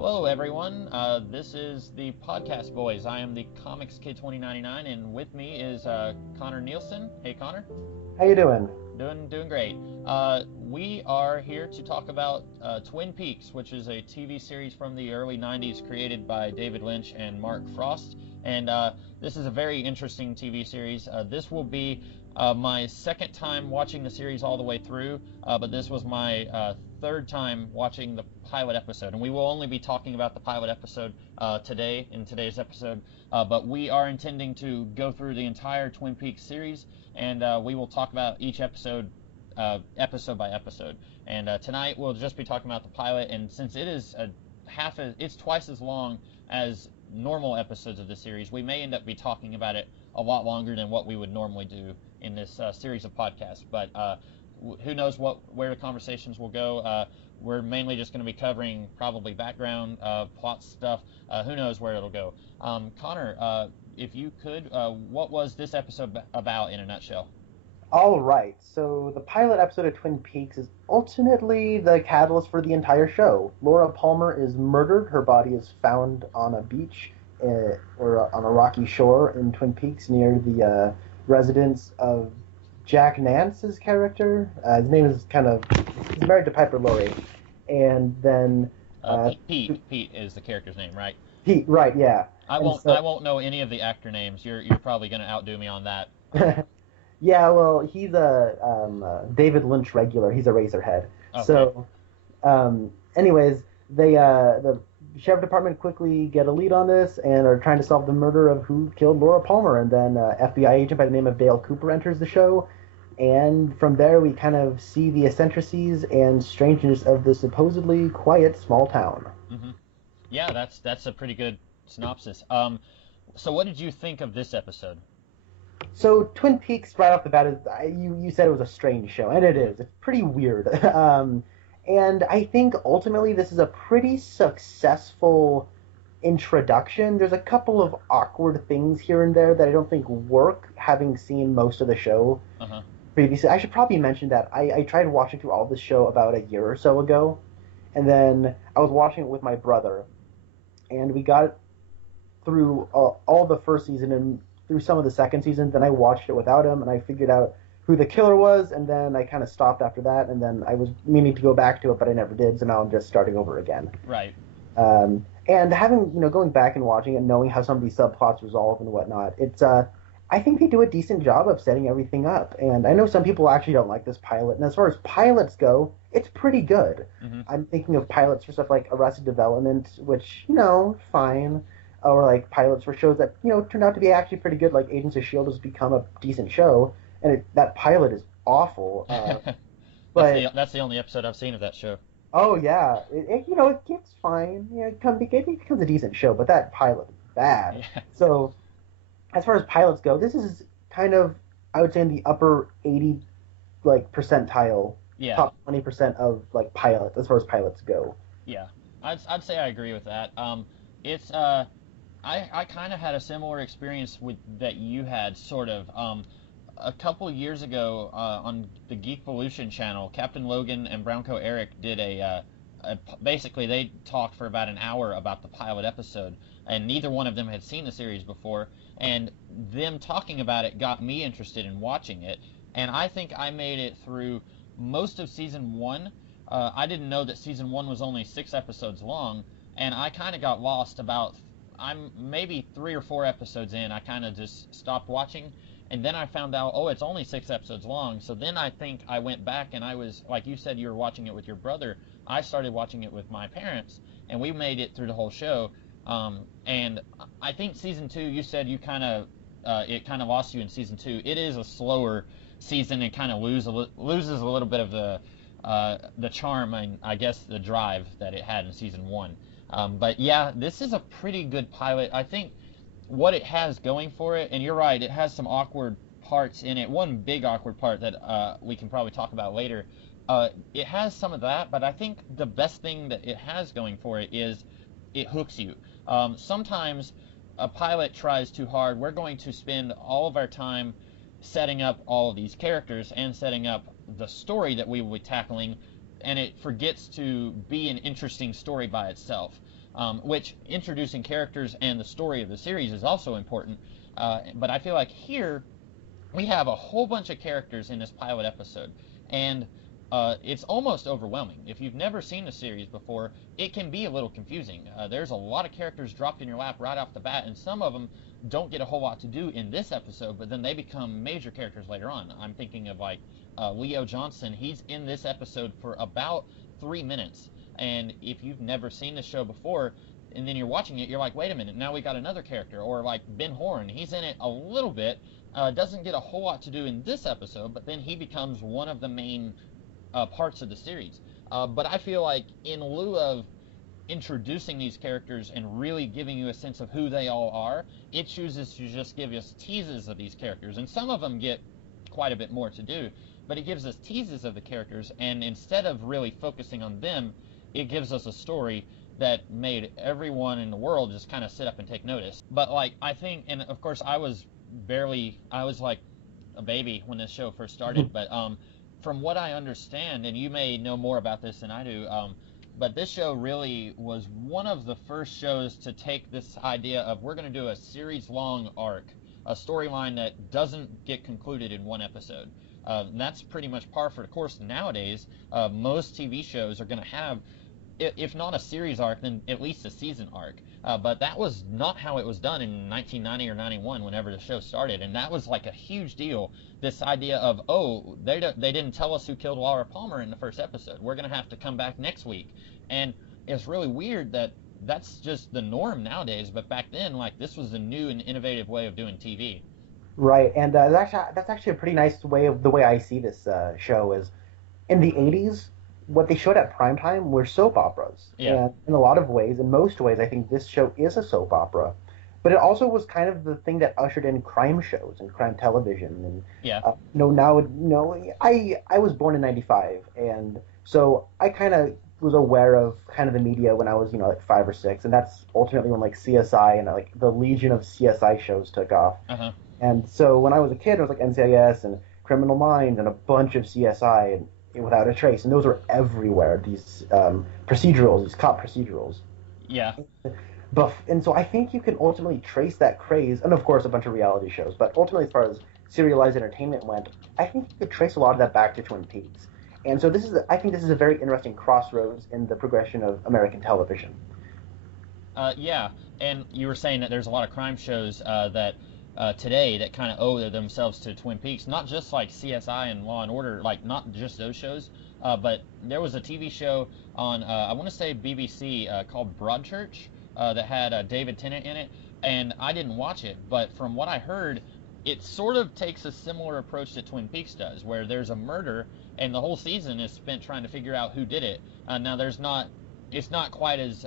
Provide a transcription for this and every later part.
Hello, everyone. This is the Podcast Boys. I am the Comics Kid 2099, and with me is Connor Nielsen. Hey, Connor. How you doing? Doing great. We are here to talk about Twin Peaks, which is a TV series from the early 90s created by David Lynch and Mark Frost. And this is a very interesting TV series. This will be my second time watching the series all the way through, but this was my third time watching the pilot episode. And we will only be talking about the pilot episode today, in today's episode. But we are intending to go through the entire Twin Peaks series, and we will talk about each episode episode by episode. And tonight we'll just be talking about the pilot, and since it is it's twice as long as normal episodes of the series, we may end up be talking about it a lot longer than what we would normally do in this series of podcasts. But who knows where the conversations will go. We're mainly just going to be covering probably background, plot stuff. Who knows where it'll go. Connor, if you could, what was this episode about in a nutshell? All right, so the pilot episode of Twin Peaks is ultimately the catalyst for the entire show. Laura Palmer is murdered. Her body is found on a beach or on a rocky shore in Twin Peaks near the residence of Jack Nance's character. His name is he's married to Piper Laurie. And then... Pete is the character's name, right? Pete, right, yeah. I won't know any of the actor names. You're probably going to outdo me on that. Yeah, well, he's a David Lynch regular. He's a Razorhead. Okay. So, anyways, the sheriff department quickly get a lead on this and are trying to solve the murder of who killed Laura Palmer. And then FBI agent by the name of Dale Cooper enters the show. And from there, we kind of see the eccentricities and strangeness of the supposedly quiet small town. Mm-hmm. Yeah, that's a pretty good synopsis. So what did you think of this episode? So Twin Peaks, right off the bat, you said it was a strange show, and it is. It's pretty weird. And I think ultimately this is a pretty successful introduction. There's a couple of awkward things here and there that I don't think work, having seen most of the show previously. I should probably mention that I tried watching through all this show about a year or so ago, and then I was watching it with my brother, and we got through all the first season and through some of the second season. Then I watched it without him, and I figured out who the killer was, and then I kind of stopped after that, and then I was meaning to go back to it, but I never did, so now I'm just starting over again. Right. And having, going back and watching it, knowing how some of these subplots resolve and whatnot, it's, I think they do a decent job of setting everything up, and I know some people actually don't like this pilot, and as far as pilots go, it's pretty good. Mm-hmm. I'm thinking of pilots for stuff like Arrested Development, which, fine, or like pilots for shows that turned out to be actually pretty good, like Agents of S.H.I.E.L.D. has become a decent show, and that pilot is awful. But that's the only episode I've seen of that show. Oh yeah, it gets fine. It becomes a decent show, but that pilot is bad. Yeah. So as far as pilots go, this is kind of, I would say, in the upper 80 percentile, Yeah. top 20% of pilots as far as pilots go. Yeah, I'd say I agree with that. It's I kind of had a similar experience with that you had, sort of. A couple years ago on the Geekvolution channel, Captain Logan and Brownco Eric did basically they talked for about an hour about the pilot episode, and neither one of them had seen the series before, and them talking about it got me interested in watching it, and I think I made it through most of season 1. I didn't know that season 1 was only 6 episodes long, and I kind of got lost I'm maybe 3 or 4 episodes in. I kind of just stopped watching. And then I found out, it's only 6 episodes long. So then I think I went back, and I was, like you said, you were watching it with your brother. I started watching it with my parents, and we made it through the whole show. And I think season 2, you said it kind of lost you in season 2. It is a slower season and kind of loses a little bit of the charm and I guess the drive that it had in season 1. But yeah, this is a pretty good pilot. I think what it has going for it, and you're right, it has some awkward parts in it. One big awkward part that we can probably talk about later. It has some of that, but I think the best thing that it has going for it is it hooks you. Sometimes a pilot tries too hard. We're going to spend all of our time setting up all of these characters and setting up the story that we will be tackling, and it forgets to be an interesting story by itself. which introducing characters and the story of the series is also important. But I feel like here we have a whole bunch of characters in this pilot episode, and it's almost overwhelming. If you've never seen the series before, it can be a little confusing. There's a lot of characters dropped in your lap right off the bat, and some of them don't get a whole lot to do in this episode, but then they become major characters later on. I'm thinking of like Leo Johnson. He's in this episode for about 3 minutes, and if you've never seen the show before, and then you're watching it, you're like, wait a minute, now we got another character. Or like Ben Horn, he's in it a little bit, doesn't get a whole lot to do in this episode, but then he becomes one of the main parts of the series. But I feel like in lieu of introducing these characters and really giving you a sense of who they all are, it chooses to just give us teases of these characters, and some of them get quite a bit more to do, but it gives us teases of the characters, and instead of really focusing on them, it gives us a story that made everyone in the world just kind of sit up and take notice. But like, I think, and of course I was like a baby when this show first started, but from what I understand, and you may know more about this than I do, but this show really was one of the first shows to take this idea of, we're going to do a series-long arc, a storyline that doesn't get concluded in one episode. And that's pretty much par for the course nowadays. Most TV shows are going to have, if not a series arc, then at least a season arc. But that was not how it was done in 1990 or 91 whenever the show started, and that was like a huge deal. This idea of, oh, they didn't tell us who killed Laura Palmer in the first episode. We're going to have to come back next week. And it's really weird that that's just the norm nowadays, but back then, like, this was a new and innovative way of doing TV. Right, and that's actually a pretty nice way of the way I see this show is, in the 80s, what they showed at primetime were soap operas. Yeah. And in a lot of ways, in most ways, I think this show is a soap opera. But it also was kind of the thing that ushered in crime shows and crime television. And Yeah. I was born in '95, and so I kind of was aware of kind of the media when I was like 5 or 6, and that's ultimately when like CSI and like the legion of CSI shows took off. Uh-huh. And so when I was a kid, it was like NCIS and Criminal Minds and a bunch of CSI and Without a Trace, and those were everywhere. These procedurals, these cop procedurals. Yeah. And so I think you can ultimately trace that craze, and of course a bunch of reality shows. But ultimately, as far as serialized entertainment went, I think you could trace a lot of that back to Twin Peaks. And so I think this is a very interesting crossroads in the progression of American television. Yeah, and you were saying that there's a lot of crime shows that today that kind of owe themselves to Twin Peaks, not just like CSI and Law and Order, like not just those shows, but there was a TV show on, I want to say BBC, called Broadchurch, that had David Tennant in it, and I didn't watch it, but from what I heard, it sort of takes a similar approach to Twin Peaks does, where there's a murder, and the whole season is spent trying to figure out who did it. Now it's not quite as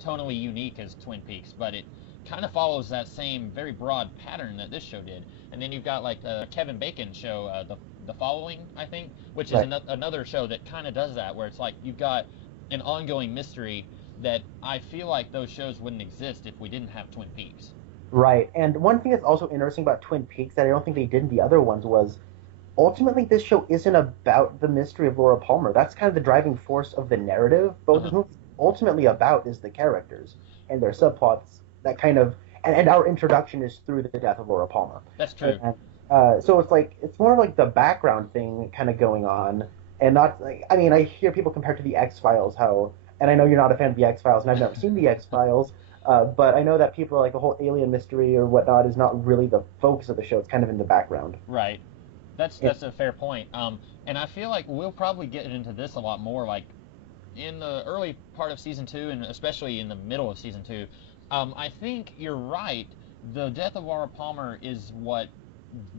tonally unique as Twin Peaks, but it kind of follows that same very broad pattern that this show did. And then you've got like the Kevin Bacon show, The Following, I think, which is another show that kind of does that, where it's like you've got an ongoing mystery that I feel like those shows wouldn't exist if we didn't have Twin Peaks. Right, and one thing that's also interesting about Twin Peaks that I don't think they did in the other ones was, ultimately this show isn't about the mystery of Laura Palmer. That's kind of the driving force of the narrative, but what this movie's ultimately about is the characters and their subplots. That kind of, and our introduction is through the death of Laura Palmer. That's true. And, so it's more like the background thing kind of going on, and not like, I mean, I hear people compare to the X-Files, and I know you're not a fan of the X-Files, and I've never seen the X-Files, but I know that people are like, the whole alien mystery or whatnot is not really the focus of the show. It's kind of in the background. Right. That's a fair point. And I feel like we'll probably get into this a lot more, like in the early part of season 2, and especially in the middle of season 2. I think you're right. The death of Laura Palmer is what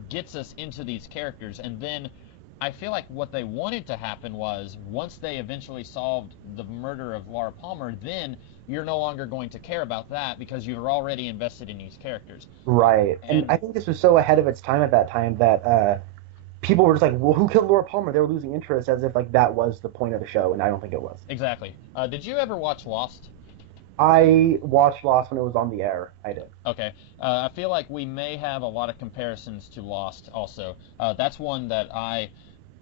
gets us into these characters, and then I feel like what they wanted to happen was, once they eventually solved the murder of Laura Palmer, then you're no longer going to care about that because you're already invested in these characters. Right. And I think this was so ahead of its time at that time that people were just like, well, who killed Laura Palmer? They were losing interest, as if like that was the point of the show, and I don't think it was. Exactly. Did you ever watch Lost? I watched Lost when it was on the air. I did. Okay. I feel like we may have a lot of comparisons to Lost also. That's one that I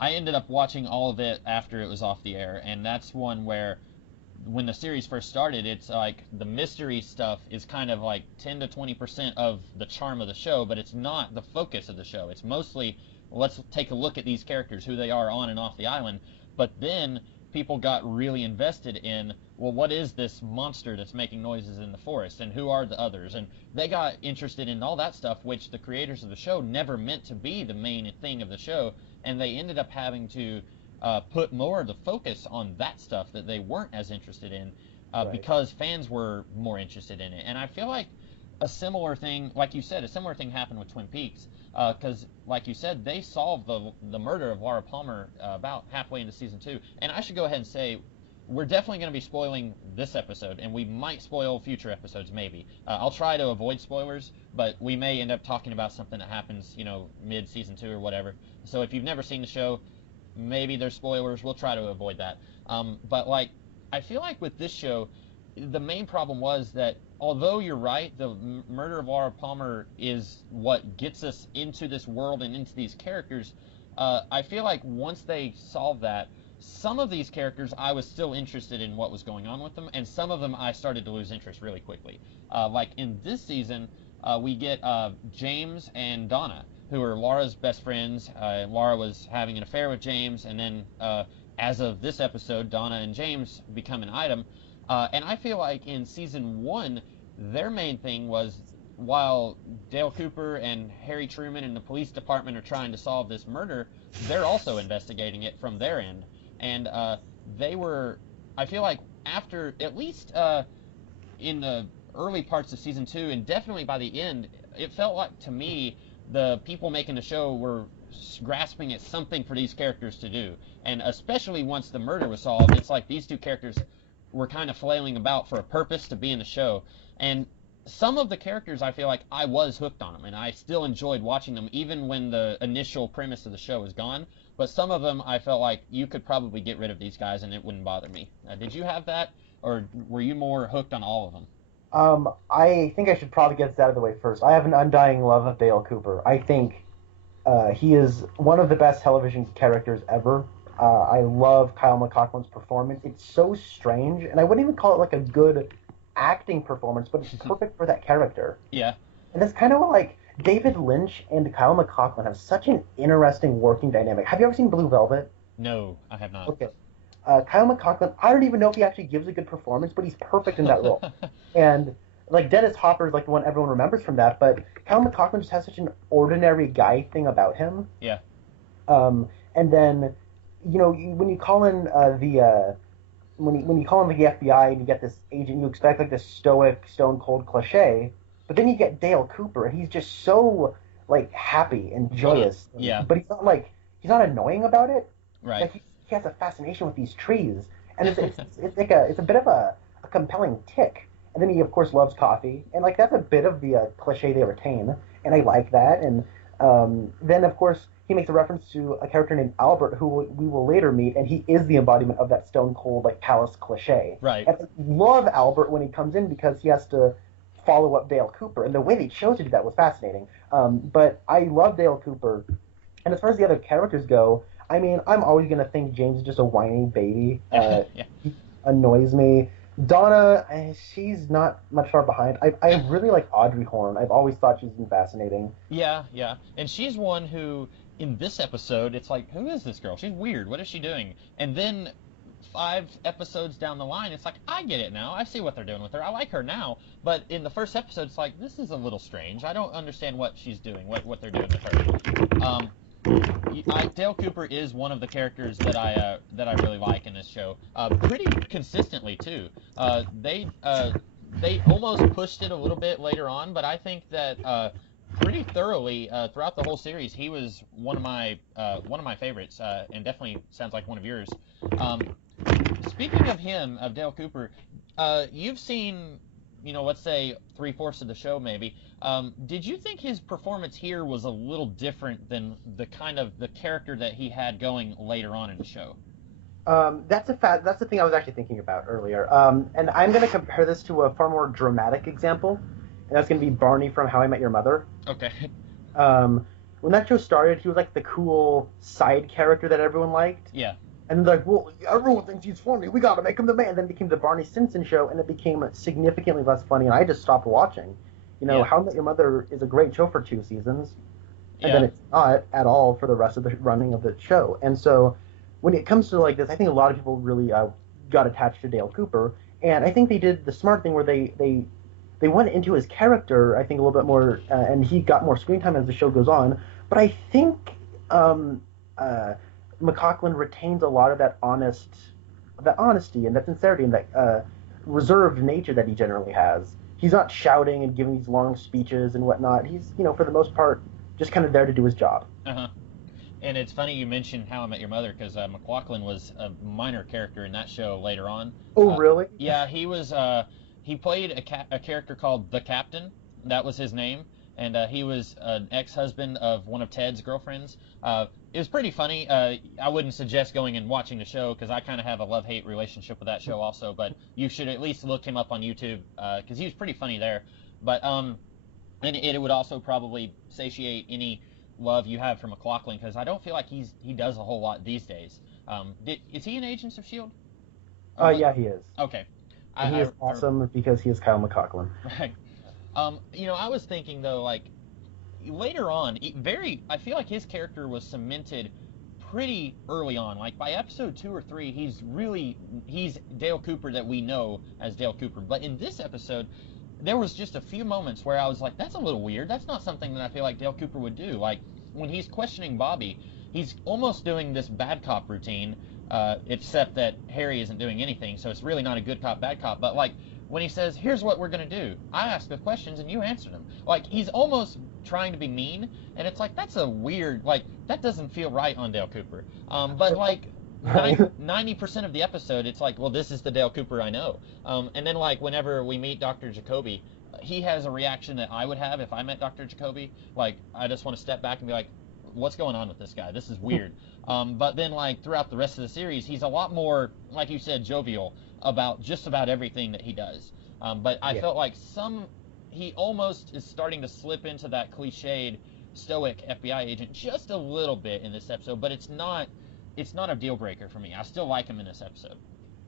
ended up watching all of it after it was off the air, and that's one where when the series first started, it's like the mystery stuff is kind of like 10 to 20% of the charm of the show, but it's not the focus of the show. It's mostly, let's take a look at these characters, who they are on and off the island. But then people got really invested in, well, what is this monster that's making noises in the forest, and who are the others? And they got interested in all that stuff, which the creators of the show never meant to be the main thing of the show, and they ended up having to put more of the focus on that stuff that they weren't as interested in, Right. because fans were more interested in it. And I feel like a similar thing, like you said, a similar thing happened with Twin Peaks, because, like you said, they solved the murder of Laura Palmer about halfway into season 2. And I should go ahead and say, we're definitely going to be spoiling this episode, and we might spoil future episodes, maybe. I'll try to avoid spoilers, but we may end up talking about something that happens, mid-season 2 or whatever. So if you've never seen the show, maybe there's spoilers. We'll try to avoid that. But, I feel like with this show, the main problem was that, although you're right, the murder of Laura Palmer is what gets us into this world and into these characters, I feel like once they solve that, some of these characters I was still interested in what was going on with them, and some of them I started to lose interest really quickly. Like in this season, we get James and Donna, who are Laura's best friends. Laura was having an affair with James, and then as of this episode, Donna and James become an item. And I feel like in season 1, their main thing was, while Dale Cooper and Harry Truman and the police department are trying to solve this murder, they're also investigating it from their end. And they were, I feel like, after, at least in the early parts of season 2, and definitely by the end, it felt like, to me, the people making the show were grasping at something for these characters to do. And especially once the murder was solved, it's like these two characters were kind of flailing about for a purpose to be in the show. And some of the characters, I feel like I was hooked on them, and I still enjoyed watching them even when the initial premise of the show was gone. But some of them, I felt like you could probably get rid of these guys and it wouldn't bother me. Did you have that, or were you more hooked on all of them? I think I should probably get this out of the way first. I have an undying love of Dale Cooper. I think he is one of the best television characters ever. I love Kyle MacLachlan's performance. It's so strange, and I wouldn't even call it like a good acting performance, but it's perfect for that character. Yeah. And that's kind of what, like, David Lynch and Kyle MacLachlan have such an interesting working dynamic. Have you ever seen Blue Velvet? No, I have not. Okay. Kyle MacLachlan, I don't even know if he actually gives a good performance, but he's perfect in that role. And, like, Dennis Hopper is, like, the one everyone remembers from that, but Kyle MacLachlan just has such an ordinary guy thing about him. Yeah. And then, when you call in when you call in like, the FBI and you get this agent, you expect, like, this stoic, stone-cold cliche, but then you get Dale Cooper, and he's just so, like, happy and joyous. Yeah. But he's not annoying about it. Right. Like, he has a fascination with these trees, and it's a bit of a compelling tick. And then he, of course, loves coffee, and, like, that's a bit of the cliche they retain, and I like that. And then, of course, he makes a reference to a character named Albert, who we will later meet, and he is the embodiment of that stone-cold, like, callous cliche. Right. And I love Albert when he comes in because he has to follow up Dale Cooper, and the way they chose to do that was fascinating. But I love Dale Cooper, and as far as the other characters go, I mean, I'm always going to think James is just a whiny baby. Yeah. He annoys me. Donna, she's not much far behind. I really like Audrey Horne. I've always thought she's been fascinating. Yeah, yeah. And she's one who, in this episode, it's like, who is this girl? She's weird. What is she doing? And then 5 episodes down the line, it's like, I get it now. I see what they're doing with her. I like her now. But in the first episode, it's like, this is a little strange. I don't understand what she's doing, what they're doing with her. Dale Cooper is one of the characters that I really like in this show. Pretty consistently too. They almost pushed it a little bit later on, but I think that pretty thoroughly throughout the whole series, he was one of my favorites, and definitely sounds like one of yours. Speaking of him, of Dale Cooper, you've seen, let's say 3/4 of the show maybe. Did you think his performance here was a little different than the character that he had going later on in the show? That's the thing I was actually thinking about earlier. And I'm going to compare this to a far more dramatic example, and that's going to be Barney from How I Met Your Mother. Okay. When that show started, he was like the cool side character that everyone liked. Yeah. And they're like, well, everyone thinks he's funny. We got to make him the man. Then it became the Barney Stinson show, and it became significantly less funny. And I just stopped watching. Yeah, How I Met Your Mother is a great show for 2 seasons, and then yeah. it's not at all for the rest of the running of the show. And so, when it comes to like this, I think a lot of people really got attached to Dale Cooper, and I think they did the smart thing where they went into his character, I think, a little bit more, and he got more screen time as the show goes on. But I think uh, McLaughlin retains a lot of that honesty and that sincerity and that reserved nature that he generally has. He's not shouting and giving these long speeches and whatnot. He's, for the most part, just kind of there to do his job. Uh-huh. And it's funny you mentioned How I Met Your Mother because McLaughlin was a minor character in that show later on. Oh, really? Yeah, he was. He played a character called the Captain. That was his name, and he was an ex-husband of one of Ted's girlfriends. It was pretty funny. I wouldn't suggest going and watching the show because I kind of have a love-hate relationship with that show also. But you should at least look him up on YouTube because he was pretty funny there. But and it would also probably satiate any love you have for McLaughlin because I don't feel like he does a whole lot these days. Is he in Agents of Shield? Yeah, he is. Okay. And he is awesome because he is Kyle MacLachlan. Right. I was thinking though, like later on, I feel like his character was cemented pretty early on. Like by episode 2 or 3, he's Dale Cooper that we know as Dale Cooper. But in this episode, there was just a few moments where I was like, that's a little weird. That's not something that I feel like Dale Cooper would do. Like when he's questioning Bobby, he's almost doing this bad cop routine, except that Harry isn't doing anything, so it's really not a good cop, bad cop. But like when he says, "Here's what we're gonna do," I ask the questions and you answer them. Like he's almost trying to be mean, and it's like that's a weird, like that doesn't feel right on Dale Cooper. But like 90% of the episode, it's like, well, this is the Dale Cooper I know. And then like whenever we meet Dr. Jacoby, he has a reaction that I would have if I met Dr. Jacoby. Like I just want to step back and be like, what's going on with this guy? This is weird. But then like throughout the rest of the series, he's a lot more, like you said, jovial about just about everything that he does. But I felt like he almost is starting to slip into that cliched stoic FBI agent just a little bit in this episode, but it's not a deal breaker for me. I still like him in this episode.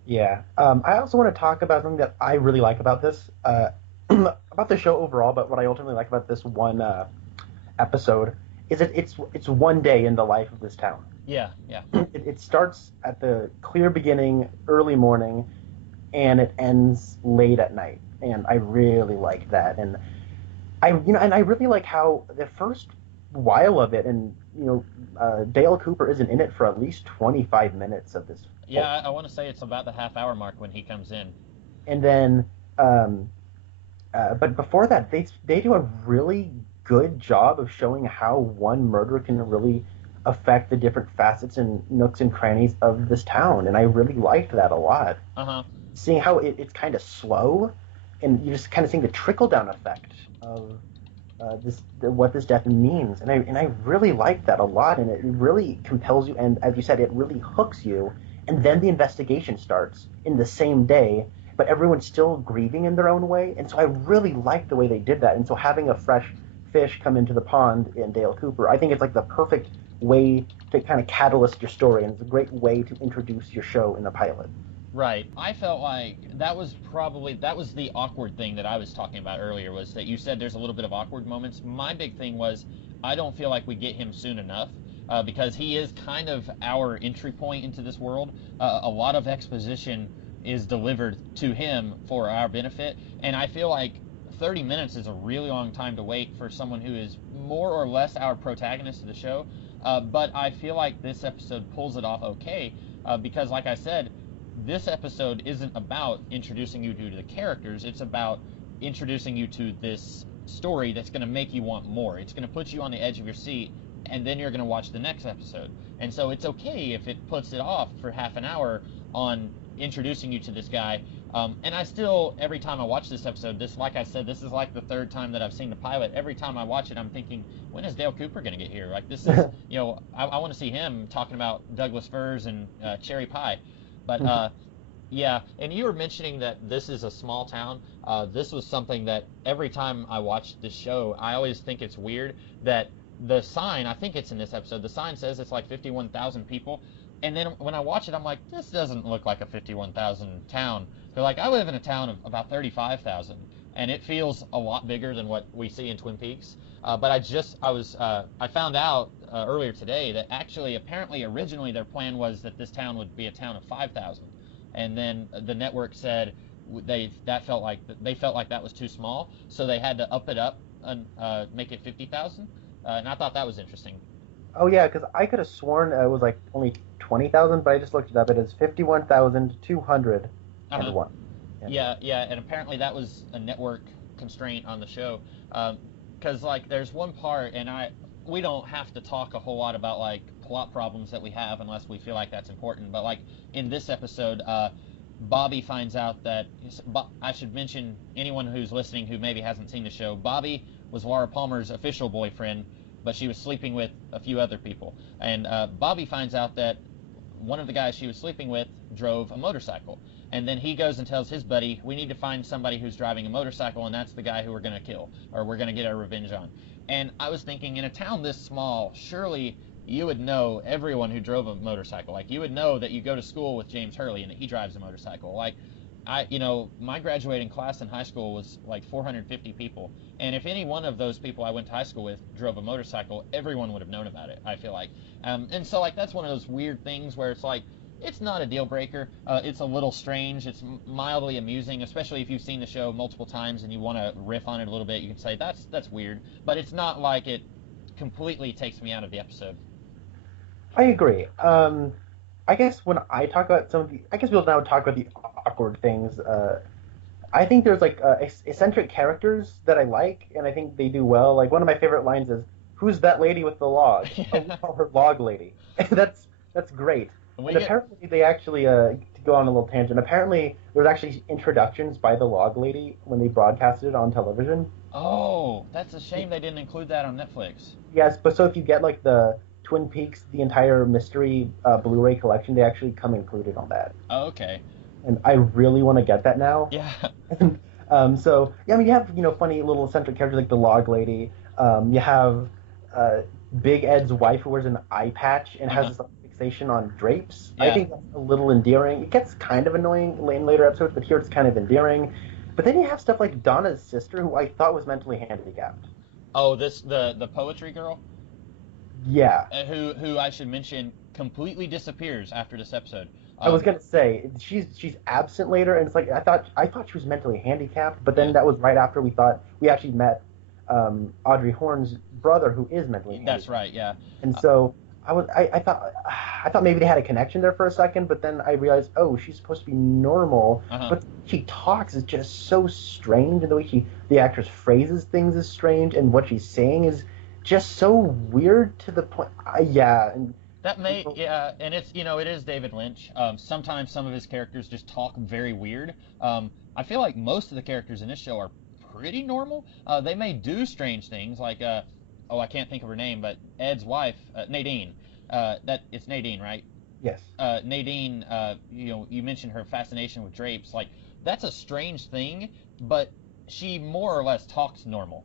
Yeah. I also want to talk about something that I really like about this, about the show overall, but what I ultimately like about this one episode is that it's one day in the life of this town. Yeah, yeah. It starts at the clear beginning, early morning, and it ends late at night. And I really like that. And I really like how the first while of it, and Dale Cooper isn't in it for at least 25 minutes of this. Yeah, I want to say it's about the half-hour mark when he comes in. And then, but before that, they do a really good job of showing how one murder can really affect the different facets and nooks and crannies of this town, and I really liked that a lot. Uh-huh. Seeing how it's kind of slow, and you're just kind of seeing the trickle-down effect of what this death means, and I really liked that a lot, and it really compels you, and as you said, it really hooks you, and then the investigation starts in the same day, but everyone's still grieving in their own way, and so I really liked the way they did that, and so having a fresh fish come into the pond in Dale Cooper, I think it's like the perfect way to kind of catalyst your story, and it's a great way to introduce your show in the pilot. Right. I felt like that was the awkward thing that I was talking about earlier, was that you said there's a little bit of awkward moments. My big thing was I don't feel like we get him soon enough because he is kind of our entry point into this world. A lot of exposition is delivered to him for our benefit, and I feel like 30 minutes is a really long time to wait for someone who is more or less our protagonist of the show. But I feel like this episode pulls it off okay because, like I said, this episode isn't about introducing you to the characters. It's about introducing you to this story that's going to make you want more. It's going to put you on the edge of your seat, and then you're going to watch the next episode. And so it's okay if it puts it off for half an hour on introducing you to this guy. And I still, every time I watch this episode, like I said, this is like the third time that I've seen the pilot. Every time I watch it, I'm thinking, when is Dale Cooper going to get here? Like, this is, I want to see him talking about Douglas firs and cherry pie. But, yeah, and you were mentioning that this is a small town. This was something that every time I watch this show, I always think it's weird that the sign, I think it's in this episode, the sign says it's like 51,000 people. And then when I watch it, I'm like, this doesn't look like a 51,000 town. They're like, I live in a town of about 35,000, and it feels a lot bigger than what we see in Twin Peaks. But I found out earlier today that actually, apparently, originally their plan was that this town would be a town of 5,000, and then the network said they felt like that was too small, so they had to up it up and make it 50,000. And I thought that was interesting. Oh yeah, because I could have sworn it was like only 20,000, but I just looked it up. It is 51,201. Uh-huh. Yeah. Yeah, and apparently that was a network constraint on the show. Because like there's one part, and we don't have to talk a whole lot about like plot problems that we have unless we feel like that's important. But like in this episode, Bobby finds out that I should mention anyone who's listening who maybe hasn't seen the show. Bobby was Laura Palmer's official boyfriend, but she was sleeping with a few other people. And Bobby finds out that one of the guys she was sleeping with drove a motorcycle. And then he goes and tells his buddy, we need to find somebody who's driving a motorcycle, and that's the guy who we're going to kill, or we're going to get our revenge on. And I was thinking, in a town this small, surely you would know everyone who drove a motorcycle. Like, you would know that you go to school with James Hurley and that he drives a motorcycle. Like, my graduating class in high school was like 450 people. And if any one of those people I went to high school with drove a motorcycle, everyone would have known about it, I feel like. And so, like, that's one of those weird things where it's like, it's not a deal breaker. It's a little strange. It's mildly amusing, especially if you've seen the show multiple times and you want to riff on it a little bit. You can say that's weird, but it's not like it completely takes me out of the episode. I agree. I guess when I talk about I guess we'll now talk about the awkward things. I think there's like eccentric characters that I like, and I think they do well. Like one of my favorite lines is, "Who's that lady with the log?" Oh, we call her Log Lady. That's great. And apparently they actually, to go on a little tangent, apparently there was actually introductions by the Log Lady when they broadcasted it on television. Oh, that's a shame they didn't include that on Netflix. Yes, but so if you get like the Twin Peaks, the entire mystery Blu-ray collection, they actually come included on that. Oh, okay. And I really want to get that now. Yeah. And so yeah, I mean you have funny little eccentric characters like the Log Lady. You have Big Ed's wife who wears an eye patch and has this fixation on drapes. Yeah. I think that's a little endearing. It gets kind of annoying in later episodes, but here it's kind of endearing. But then you have stuff like Donna's sister, who I thought was mentally handicapped. Oh, the poetry girl? Yeah. Who I should mention completely disappears after this episode. I was gonna say she's absent later, and it's like I thought she was mentally handicapped, but then that was right after we actually met Audrey Horne's brother, who is mentally handicapped. That's right, yeah. And so I thought maybe they had a connection there for a second, but then I realized, oh, she's supposed to be normal, but she talks is just so strange, and the way the actress phrases things is strange, and what she's saying is just so weird to the point. And it's it is David Lynch. Sometimes some of his characters just talk very weird. I feel like most of the characters in this show are pretty normal. They may do strange things like I can't think of her name, but Ed's wife, Nadine. It's Nadine, right? Yes. Nadine, you mentioned her fascination with drapes. Like, that's a strange thing, but she more or less talks normal.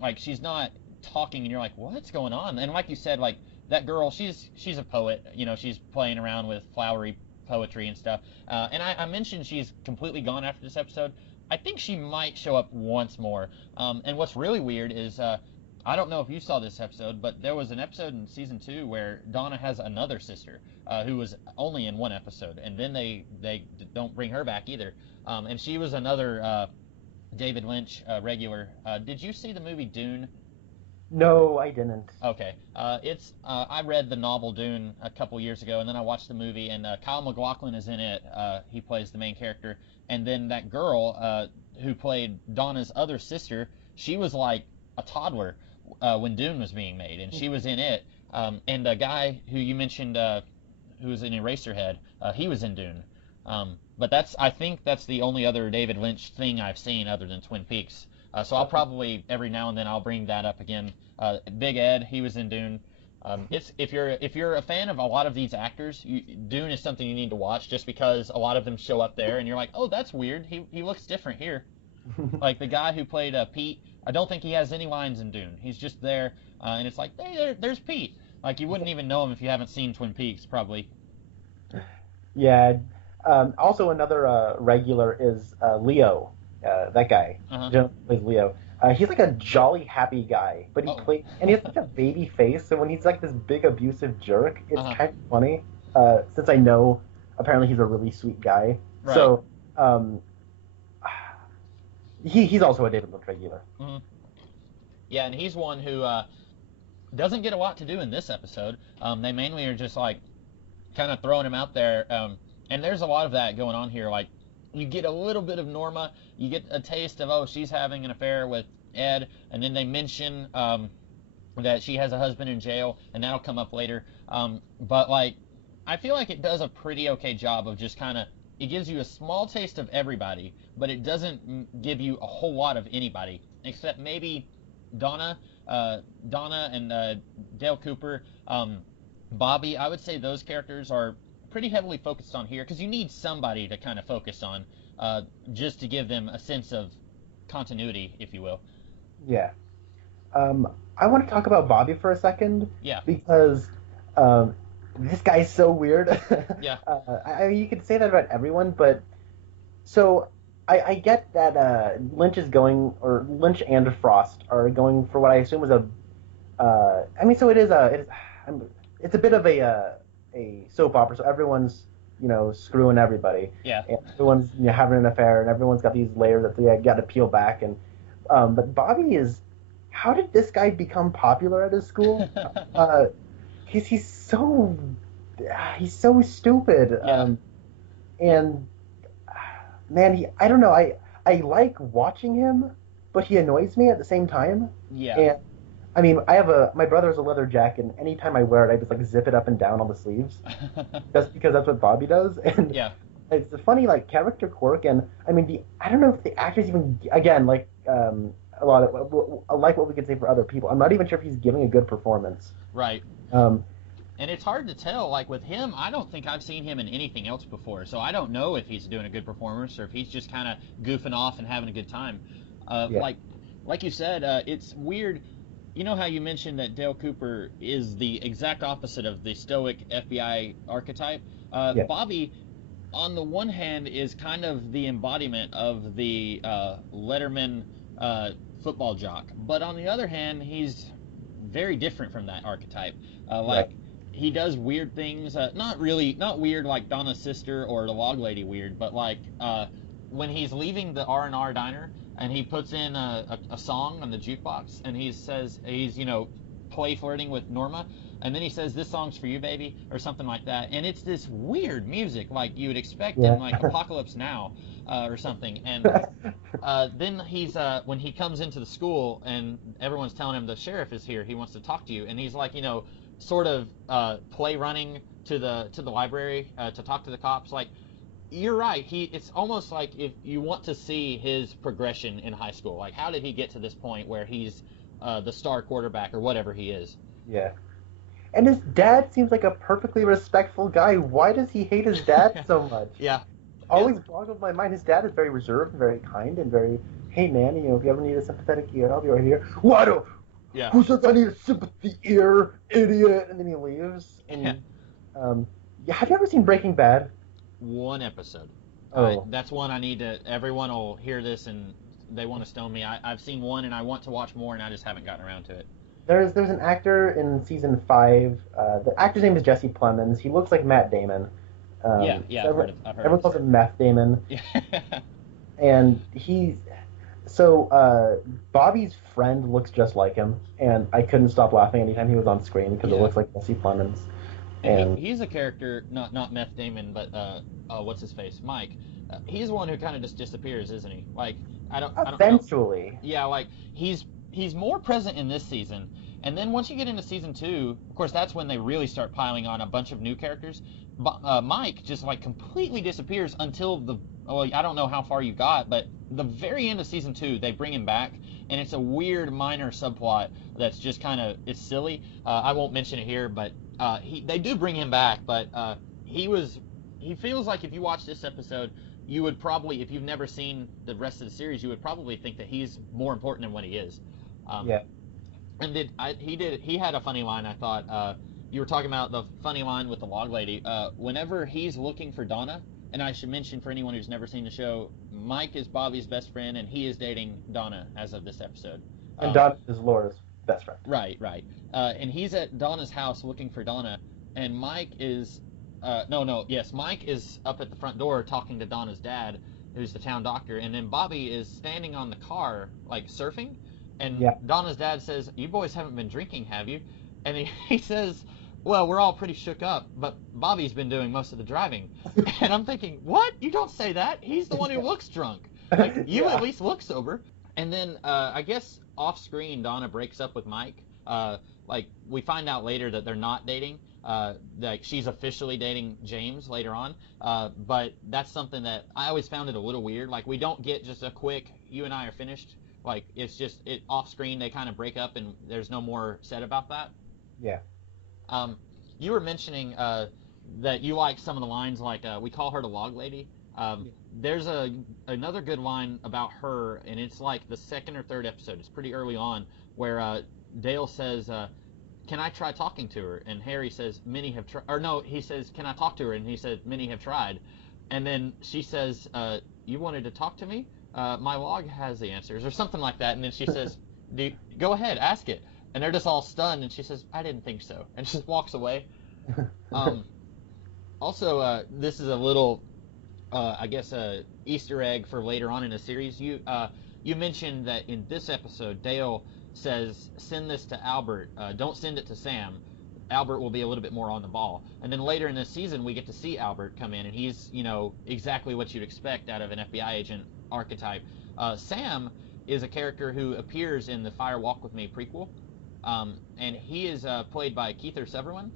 Like, she's not talking and you're like, what's going on? And like you said, like, that girl, she's a poet. She's playing around with flowery poetry and stuff. And I mentioned she's completely gone after this episode. I think she might show up once more. And what's really weird is I don't know if you saw this episode, but there was an episode in season 2 where Donna has another sister who was only in one episode, and then they don't bring her back either. And she was another David Lynch regular. Did you see the movie Dune? No, I didn't. Okay. I read the novel Dune a couple years ago, and then I watched the movie, and Kyle MacLachlan is in it. He plays the main character. And then that girl who played Donna's other sister, she was like a toddler when Dune was being made, and she was in it. And the guy who you mentioned who was in Eraserhead, he was in Dune. But I think that's the only other David Lynch thing I've seen other than Twin Peaks. So I'll probably every now and then I'll bring that up again. Big Ed, he was in Dune. If you're a fan of a lot of these actors, Dune is something you need to watch just because a lot of them show up there and you're like, oh, that's weird. He looks different here. Like the guy who played Pete, I don't think he has any lines in Dune. He's just there, and it's like, hey, there's Pete. Like you wouldn't even know him if you haven't seen Twin Peaks, probably. Yeah. Also, another regular is Leo. That guy, Uh-huh. plays Leo. He's like a jolly, happy guy, but Oh. and he has such a baby face. So when he's like this big, abusive jerk, it's Uh-huh. kind of funny. Since I know, apparently he's a really sweet guy. Right. So um, he's also a David Lynch regular. Hmm. Yeah, and he's one who doesn't get a lot to do in this episode. They mainly are just like kind of throwing him out there. And there's a lot of that going on here. Like, you get a little bit of Norma, you get a taste of, oh, she's having an affair with Ed, and then they mention that she has a husband in jail, and that'll come up later. But, like, I feel like it does a pretty okay job of just kind of, it gives you a small taste of everybody, but it doesn't give you a whole lot of anybody, except maybe Donna, Donna and Dale Cooper. Bobby, I would say those characters are pretty heavily focused on here because you need somebody to kind of focus on just to give them a sense of continuity, if you will. Yeah. I want to talk about Bobby for a second Yeah, because um, this guy's so weird. yeah, I mean, you could say that about everyone, but so I get that Lynch is going, or Lynch and Frost are going for what I assume is a. I mean, so it's a bit of a soap opera. So everyone's screwing everybody, yeah. and everyone's having an affair, and everyone's got these layers that they got to peel back. And but Bobby is. How did this guy become popular at his school? Uh, he's so stupid. Yeah, And man, I don't know. I like watching him, but he annoys me at the same time. yeah. And I mean, my brother has a leather jacket, and anytime I wear it, I just like zip it up and down on the sleeves, just because that's what Bobby does. And Yeah, it's a funny like character quirk, and I mean, I don't know if the actors even again like a lot of like what we could say for other people. I'm not even sure if he's giving a good performance. right. Um, And it's hard to tell. Like with him, I don't think I've seen him in anything else before, so I don't know if he's doing a good performance or if he's just kind of goofing off and having a good time. yeah, Like you said, it's weird. You know how you mentioned that Dale Cooper is the exact opposite of the stoic FBI archetype? yeah, Bobby, on the one hand, is kind of the embodiment of the Letterman football jock, but on the other hand, he's very different from that archetype. right, Like he does weird things, not weird like Donna's sister or the Log Lady weird, but like when he's leaving the R&R diner and he puts in a song on the jukebox and he says he's play flirting with Norma, and then he says, "This song's for you, baby," or something like that. And it's this weird music, like you would expect in yeah, like Apocalypse Now, or something. And then he's when he comes into the school and everyone's telling him the sheriff is here, he wants to talk to you, and he's like, sort of play running to the library to talk to the cops. Like you're right. It's almost like if you want to see his progression in high school, like how did he get to this point where he's the star quarterback or whatever he is. yeah. And his dad seems like a perfectly respectful guy. Why does he hate his dad so much? Yeah, yeah, Always boggles my mind. His dad is very reserved, and very kind, and very, hey man, if you ever need a sympathetic ear, I'll be right here. Why do? yeah. Who says I need a sympathy ear, idiot? And then he leaves. Yeah. And yeah, have you ever seen Breaking Bad? One episode. Oh, That's one I need to. Everyone will hear this and they want to stone me. I've seen one and I want to watch more and I just haven't gotten around to it. there's an actor in season 5. The actor's name is Jesse Plemons. He looks like Matt Damon. Yeah. So I've heard everyone of calls it. him Meth Damon, Yeah. and Bobby's friend looks just like him, and I couldn't stop laughing anytime he was on screen because it Yeah. looks like Jesse Plemons. And And he's a character, not Meth Damon, but what's his face, Mike. He's the one who kind of just disappears, isn't he? Like I don't know. eventually, Yeah, like he's more present in this season, and then once you get into season 2, of course that's when they really start piling on a bunch of new characters. Mike just like completely disappears until I don't know how far you got, but the very end of season 2 they bring him back, and it's a weird minor subplot that's just kind of it's silly. I won't mention it here, but they do bring him back, but he feels like if you watch this episode, you would probably, if you've never seen the rest of the series, you would probably think that he's more important than what he is. Um, yeah, and he had a funny line, I thought. you were talking about the funny line with the log lady. Whenever he's looking for Donna, and I should mention for anyone who's never seen the show, Mike is Bobby's best friend, and he is dating Donna as of this episode. And Donna is Laura's best friend. Right, right. And he's at Donna's house looking for Donna, and Mike is, Mike is up at the front door talking to Donna's dad, who's the town doctor, and then Bobby is standing on the car, like surfing, and Donna's dad says, "You boys haven't been drinking, have you?" And he says, "Well, we're all pretty shook up, but Bobby's been doing most of the driving." And I'm thinking, what? You don't say that. He's the one who looks drunk. Like, you at least look sober. And then, I guess, off-screen, Donna breaks up with Mike. Like, we find out later that they're not dating. Like, she's officially dating James later on. But that's something that I always found it a little weird. Like, we don't get just a quick, you and I are finished. Like, it's just, off-screen, they kind of break up, and there's no more said about that. Yeah. You were mentioning that you like some of the lines, like, we call her the log lady. There's another good line about her, and it's like the second or third episode. It's pretty early on, where Dale says, "Can I try talking to her?" And Harry says, "Many have tried." Or no, he says, "Can I talk to her?" And he said, "Many have tried." And then she says, "You wanted to talk to me? My log has the answers," or something like that. And then she says, "Go ahead, ask it." And they're just all stunned, and she says, "I didn't think so," and just walks away. Also, this is a little, I guess, Easter egg for later on in the series. You mentioned that in this episode, Dale says, "Send this to Albert. Don't send it to Sam. Albert will be a little bit more on the ball." And then later in this season, we get to see Albert come in, and he's, exactly what you'd expect out of an FBI agent archetype. Sam is a character who appears in the Fire Walk With Me prequel. And he is played by Keith Sutherland.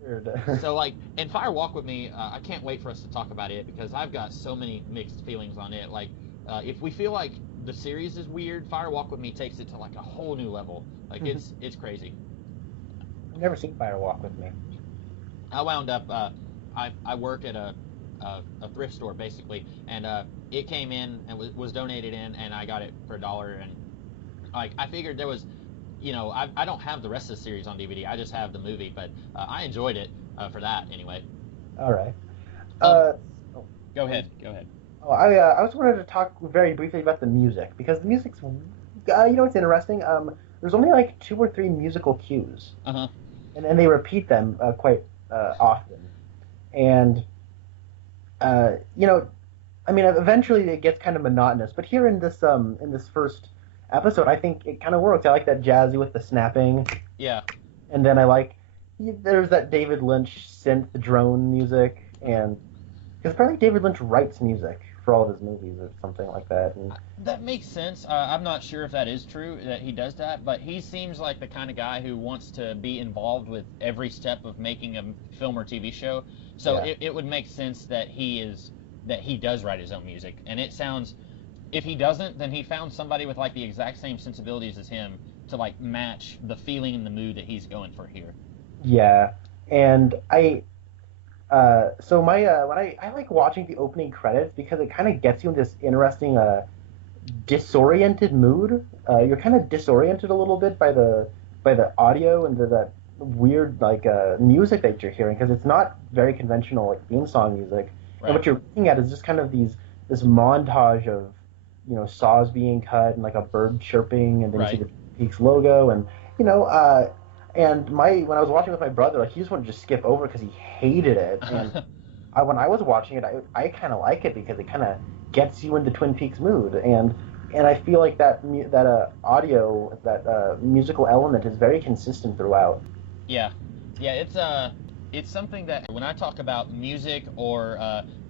Weird. So, like, in Fire Walk With Me, I can't wait for us to talk about it, because I've got so many mixed feelings on it. Like, if we feel like the series is weird, Fire Walk With Me takes it to, like, a whole new level. Like, it's crazy. I've never seen Fire Walk With Me. I wound up, I work at a thrift store, basically, and it came in and was donated in, and I got it for $1, and, like, I figured there was... I don't have the rest of the series on DVD. I just have the movie, but I enjoyed it for that anyway. All right. Go ahead. Oh, I just wanted to talk very briefly about the music, because the music's, it's interesting. There's only like 2 or 3 musical cues, and they repeat them quite often, and eventually it gets kind of monotonous. But here in this first episode, I think it kind of works. I like that jazzy with the snapping. Yeah. And then there's that David Lynch synth drone music, and because apparently David Lynch writes music for all of his movies or something like that. And that makes sense. I'm not sure if that is true, that he does that, but he seems like the kind of guy who wants to be involved with every step of making a film or TV show. So it would make sense that he does write his own music, and it sounds... If he doesn't, then he found somebody with, like, the exact same sensibilities as him to, like, match the feeling and the mood that he's going for here. Yeah, and I like watching the opening credits, because it kind of gets you in this interesting disoriented mood. You're kind of disoriented a little bit by the audio and that weird, like, music that you're hearing, because it's not very conventional, like, theme song music. Right. And what you're looking at is just kind of this montage of saws being cut and like a bird chirping, and then you see the Peaks logo, and when I was watching with my brother, like, he just wanted to just skip over because he hated it. And when I was watching it, I kind of like it because it kind of gets you into Twin Peaks mood, and I feel like that audio, that musical element is very consistent throughout. Yeah, it's something that when I talk about music or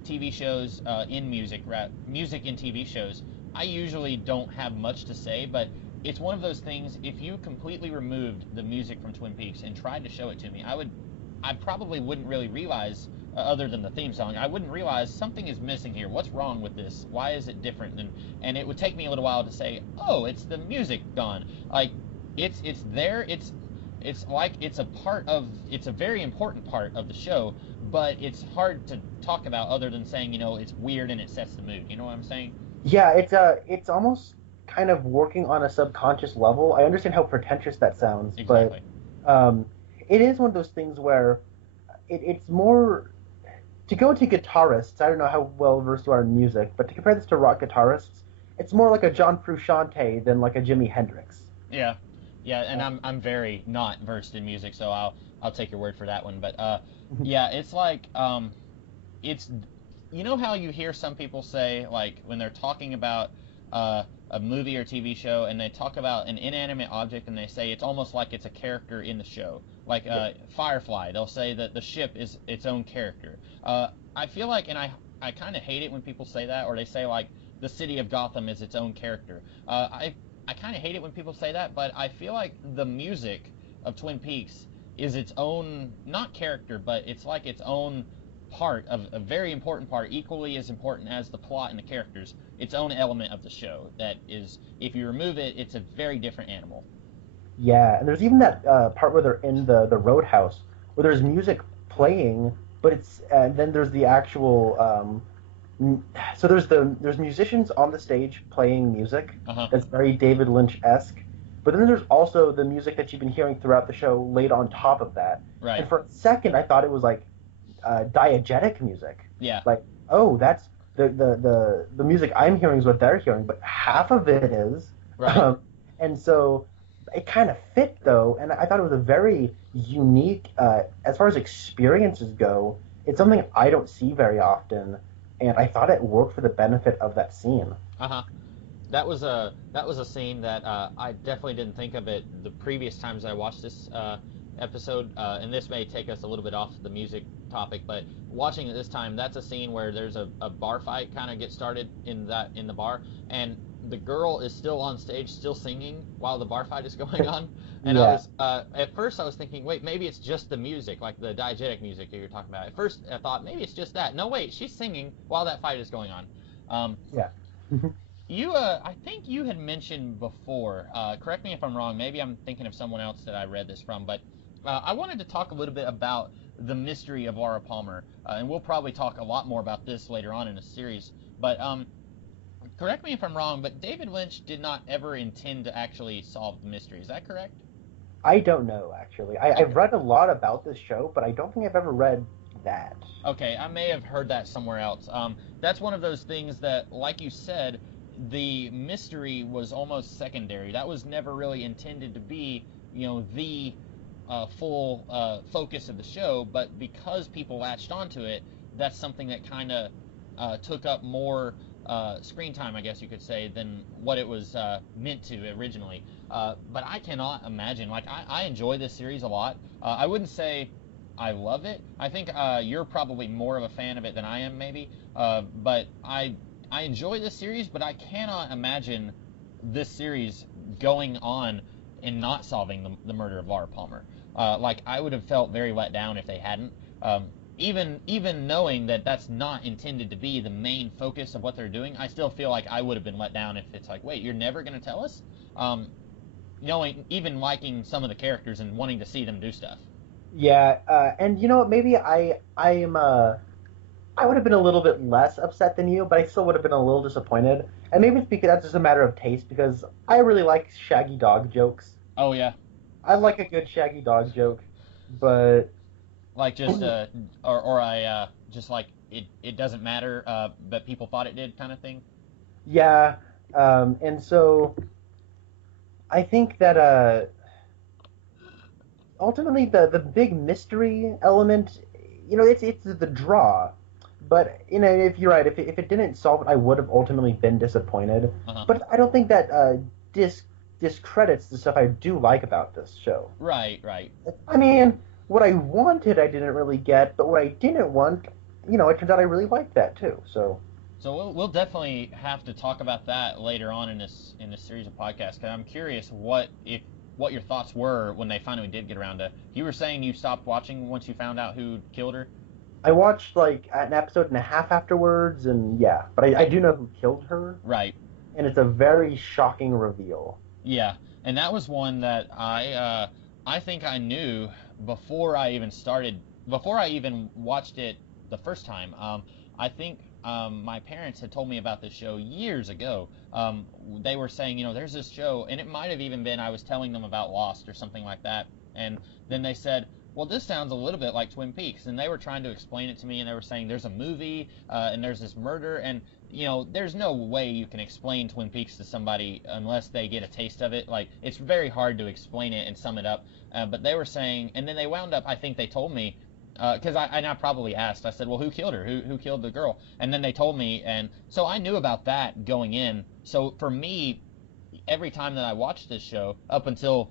TV shows music in TV shows, I usually don't have much to say, but it's one of those things, if you completely removed the music from Twin Peaks and tried to show it to me, I probably wouldn't really realize, other than the theme song, I wouldn't realize something is missing here. What's wrong with this? Why is it different? And it would take me a little while to say, oh, it's the music gone. Like, it's there, it's like it's a very important part of the show, but it's hard to talk about other than saying, it's weird and it sets the mood. You know what I'm saying? Yeah, it's almost kind of working on a subconscious level. I understand how pretentious that sounds, exactly. But it is one of those things where it's more to go to guitarists. I don't know how well versed you are in music, but to compare this to rock guitarists, it's more like a John Frusciante than like a Jimi Hendrix. Yeah, yeah, and I'm very not versed in music, so I'll take your word for that one. But yeah, it's like it's you know how you hear some people say like when they're talking about a movie or TV show and they talk about an inanimate object and they say it's almost like it's a character in the show. Like Firefly, they'll say that the ship is its own character. I feel like, and I kind of hate it when people say that, or they say like the city of Gotham is its own character. I kind of hate it when people say that, but I feel like the music of Twin Peaks is its own, not character, but it's like its own part of a very important part, equally as important as the plot and the characters, its own element of the show that is, if you remove it, it's a very different animal. Yeah, and there's even that part where they're in the roadhouse where there's music playing, but it's and then there's the actual so there's musicians on the stage playing music Uh-huh. that's very David Lynch-esque, but then there's also the music that you've been hearing throughout the show laid on top of that. Right. And for a second, I thought it was like diegetic music, Yeah. like oh that's the music I'm hearing is what they're hearing, but half of it is, Right. and so it kind of fit though, and I thought it was a very unique as far as experiences go. It's something I don't see very often, and I thought it worked for the benefit of that scene. Uh-huh. That was a scene that I definitely didn't think of it the previous times I watched this episode, and this may take us a little bit off the music topic, but watching it this time, that's a scene where there's a bar fight kind of gets started in the bar, and the girl is still on stage, still singing while the bar fight is going on. And I Yeah, was at first I was thinking, wait, maybe it's just the music, like the diegetic music that you're talking about. At first I thought maybe it's just that. No, wait, she's singing while that fight is going on. Um, yeah. I think you had mentioned before. Correct me if I'm wrong. Maybe I'm thinking of someone else that I read this from, but I wanted to talk a little bit about the mystery of Laura Palmer, and we'll probably talk a lot more about this later on in the series. But correct me if I'm wrong, but David Lynch did not ever intend to actually solve the mystery. Is that correct? I don't know actually. I've Okay. read a lot about this show, but I don't think I've ever read that. Okay, I may have heard that somewhere else. That's one of those things that, like you said, the mystery was almost secondary. That was never really intended to be, the full focus of the show. But because people latched onto it, that's something that kind of took up more screen time, I guess you could say, than what it was meant to originally. But I cannot imagine. Like, I enjoy this series a lot. I wouldn't say I love it. I think you're probably more of a fan of it than I am, maybe. But I enjoy this series, but I cannot imagine this series going on and not solving the murder of Laura Palmer. Like I would have felt very let down if they hadn't. Even knowing that that's not intended to be the main focus of what they're doing, I still feel like I would have been let down if it's like, wait, you're never going to tell us? Um, Knowing, even liking some of the characters and wanting to see them do stuff. Yeah, and you know what? Maybe I would have been a little bit less upset than you, but I still would have been a little disappointed. And maybe it's because that's just a matter of taste, because I really like Shaggy Dog jokes. Oh yeah, I like a good Shaggy Dog joke, but like just or I just like it doesn't matter, but people thought it did kind of thing. yeah, and so I think that ultimately the big mystery element, it's the draw. But if you're right, if it didn't solve it, I would have ultimately been disappointed. Uh-huh. But I don't think that dis discredits the stuff I do like about this show. Right, right. I mean, what I wanted I didn't really get, but what I didn't want, it turns out I really liked that too. So So we'll definitely have to talk about that later on in this series of podcasts. Because I'm curious what your thoughts were when they finally did get around to. You were saying you stopped watching once you found out who killed her. I watched like an episode and a half afterwards, and yeah, but I do know who killed her, Right. and it's a very shocking reveal. Yeah. And that was one that I think I knew before I even started before I even watched it the first time. I think my parents had told me about this show years ago. They were saying, there's this show, and it might have even been I was telling them about Lost or something like that. And then they said, well, this sounds a little bit like Twin Peaks, and they were trying to explain it to me, and they were saying there's a movie, and there's this murder, and there's no way you can explain Twin Peaks to somebody unless they get a taste of it. Like, it's very hard to explain it and sum it up. But they were saying, and then they wound up, I think they told me, because I probably asked, I said, well, who killed her? Who killed the girl? And then they told me, and so I knew about that going in. So for me, every time that I watched this show, up until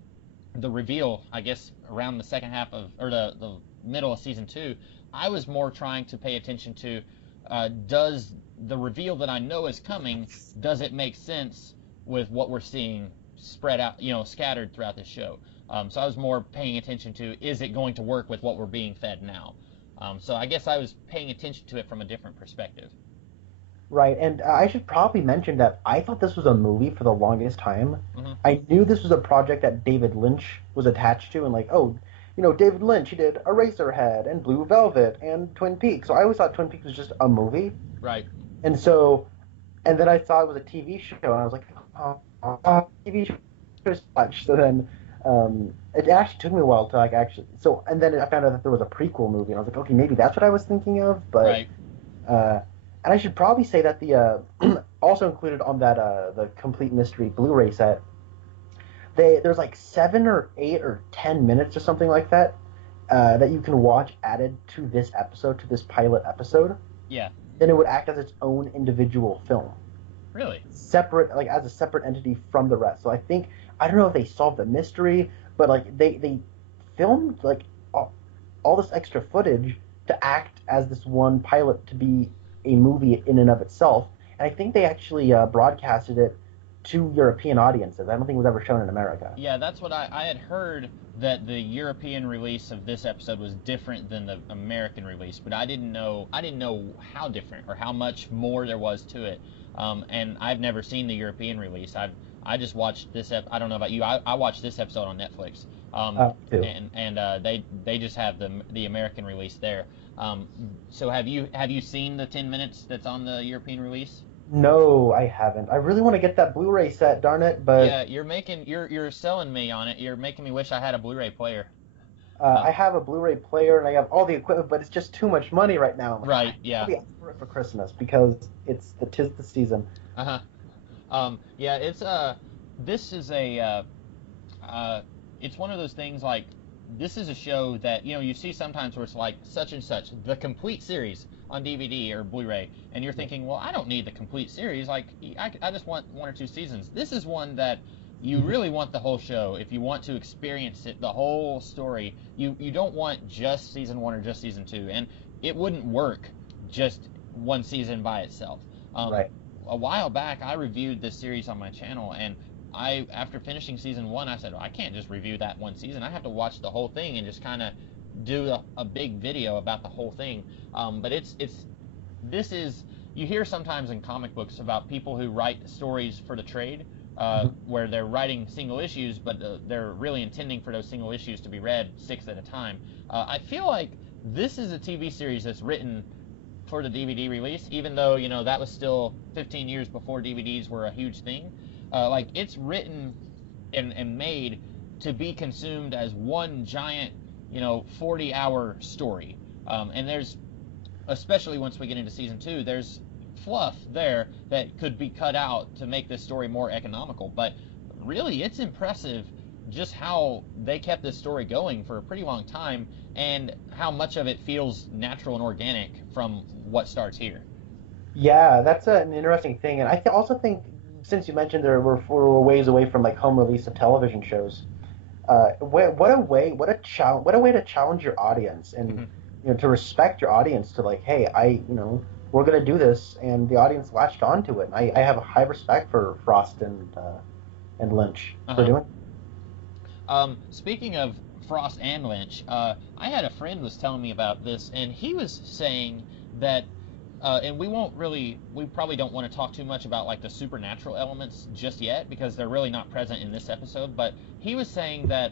the reveal, I guess around the second half of, or the middle of season 2, I was more trying to pay attention to, does the reveal that I know is coming, does it make sense with what we're seeing spread out, scattered throughout the show? So I was more paying attention to, is it going to work with what we're being fed now? So I guess I was paying attention to it from a different perspective. Right, and I should probably mention that I thought this was a movie for the longest time. Hmm. I knew this was a project that David Lynch was attached to, and like, oh, David Lynch, he did Eraserhead and Blue Velvet and Twin Peaks. So I always thought Twin Peaks was just a movie. Right. And so, and then I saw it was a TV show, and I was like, TV show is much. So then, it actually took me a while to like actually. So, and then I found out that there was a prequel movie, and I was like, okay, maybe that's what I was thinking of. But, Right. And I should probably say that the also included on that the Complete Mystery Blu-ray set, there's like 7 or 8 or 10 minutes or something like that that you can watch added to this episode, to this pilot episode. Yeah. Then it would act as its own individual film, Really? separate, like as a separate entity from the rest. So I don't know if they solved the mystery, but like they filmed like all this extra footage to act as this one pilot to be a movie in and of itself. And I think they actually broadcasted it to European audiences. I don't think it was ever shown in America. Yeah, that's what I had heard, that the European release of this episode was different than the American release, but I didn't know how different or how much more there was to it. And I've never seen the European release. I just watched this I don't know about you. I watched this episode on Netflix. Too. And they just have the American release there. So have you seen the 10 minutes that's on the European release? No, I haven't. I really want to get that Blu-ray set, darn it, but Yeah, you're selling me on it. You're making me wish I had a Blu-ray player. I have a Blu-ray player and I have all the equipment, but it's just too much money right now. I'm like, Right, yeah. I'll be asking for it for Christmas because tis the season. Uh-huh. Yeah, this is it's one of those things, like, this is a show that, you see sometimes where it's like such and such, the complete series on DVD or Blu-ray, and you're thinking, well, I don't need the complete series, like, I just want 1 or 2 seasons. This is one that you really want the whole show. If you want to experience it, the whole story, you don't want just season 1 or just season 2, and it wouldn't work just one season by itself. Right. A while back, I reviewed this series on my channel, and after finishing season 1, I said, well, I can't just review that one season. I have to watch the whole thing and just kind of do a big video about the whole thing. But this is, you hear sometimes in comic books about people who write stories for the trade, where they're writing single issues, but they're really intending for those single issues to be read 6 at a time. I feel like this is a TV series that's written for the DVD release, even though, that was still 15 years before DVDs were a huge thing. Like, it's written and made to be consumed as one giant, 40-hour story. And there's, especially once we get into season 2, there's fluff there that could be cut out to make this story more economical. But really, it's impressive just how they kept this story going for a pretty long time, and how much of it feels natural and organic from what starts here. Yeah, that's an interesting thing, and I also think, since you mentioned we're ways away from like home release of television shows, what a way to challenge your audience, and to respect your audience, to like, hey, we're gonna do this, and the audience latched onto it. And I have a high respect for Frost and Lynch for doing. Speaking of Frost and Lynch, I had a friend was telling me about this, and he was saying that, and we probably don't want to talk too much about like the supernatural elements just yet, because they're really not present in this episode, but he was saying that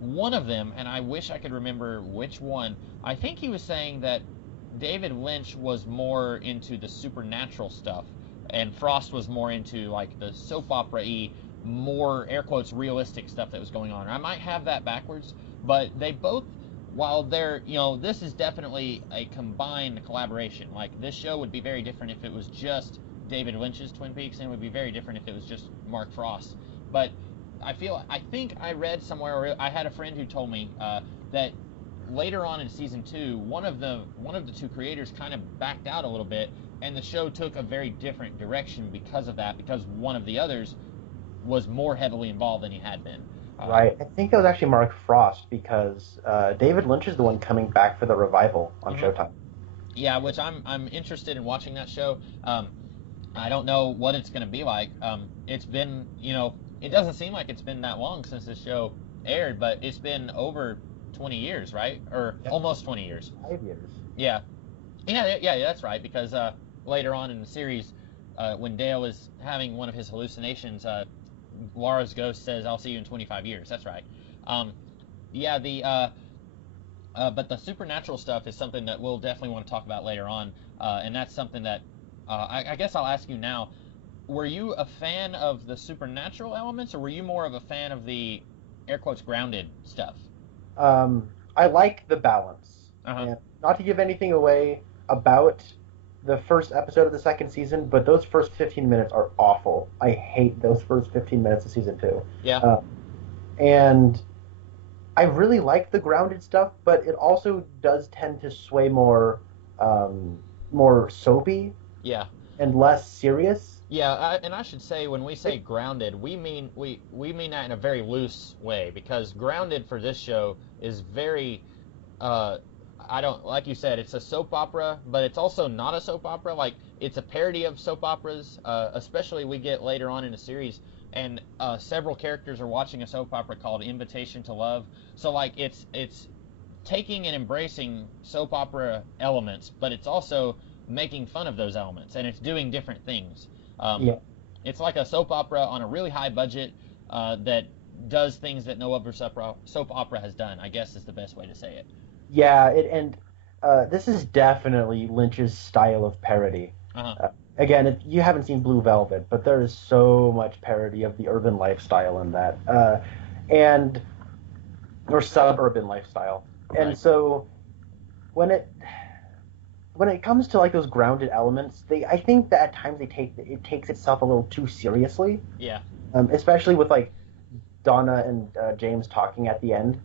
one of them, and I wish I could remember which one, I think he was saying that David Lynch was more into the supernatural stuff, and Frost was more into like the soap opera-y, more air quotes realistic stuff that was going on. I might have that backwards, but they both while this is definitely a combined collaboration. Like, this show would be very different if it was just David Lynch's Twin Peaks, and it would be very different if it was just Mark Frost. But I think I read somewhere, or I had a friend who told me that later on in season 2, one of the two creators kind of backed out a little bit, and the show took a very different direction because of that, because one of the others was more heavily involved than he had been. Right. I think it was actually Mark Frost because David Lynch is the one coming back for the revival on Showtime. Yeah, which I'm interested in watching that show. I don't know what it's going to be like. It's been, it doesn't seem like it's been that long since this show aired, but it's been over 20 years, right? Or almost 20 years. 5 years. Yeah. Yeah, that's right, because later on in the series, when Dale is having one of his hallucinations, Laura's ghost says, "I'll see you in 25 years." That's right. But the supernatural stuff is something that we'll definitely want to talk about later on, and that's something that I guess I'll ask you now. Were you a fan of the supernatural elements, or were you more of a fan of the air quotes grounded stuff? I like the balance. And not to give anything away about the first episode of the second season, but those first 15 minutes are awful. I hate those first 15 minutes of season 2. Yeah. And I really like the grounded stuff, but it also does tend to sway more soapy. Yeah. And less serious. Yeah, and I should say, when we say grounded, we mean that in a very loose way, because grounded for this show is very like you said, it's a soap opera, but it's also not a soap opera. Like, it's a parody of soap operas, especially we get later on in the series, and several characters are watching a soap opera called Invitation to Love. So, like, it's taking and embracing soap opera elements, but it's also making fun of those elements, and it's doing different things. It's like a soap opera on a really high budget that does things that no other soap opera has done, I guess is the best way to say it. Yeah, this is definitely Lynch's style of parody. Again, you haven't seen Blue Velvet, but there is so much parody of the urban lifestyle in that, or suburban lifestyle. Right. And so when it comes to like those grounded elements, I think that at times it takes itself a little too seriously. Yeah. Especially with like Donna and James talking at the end.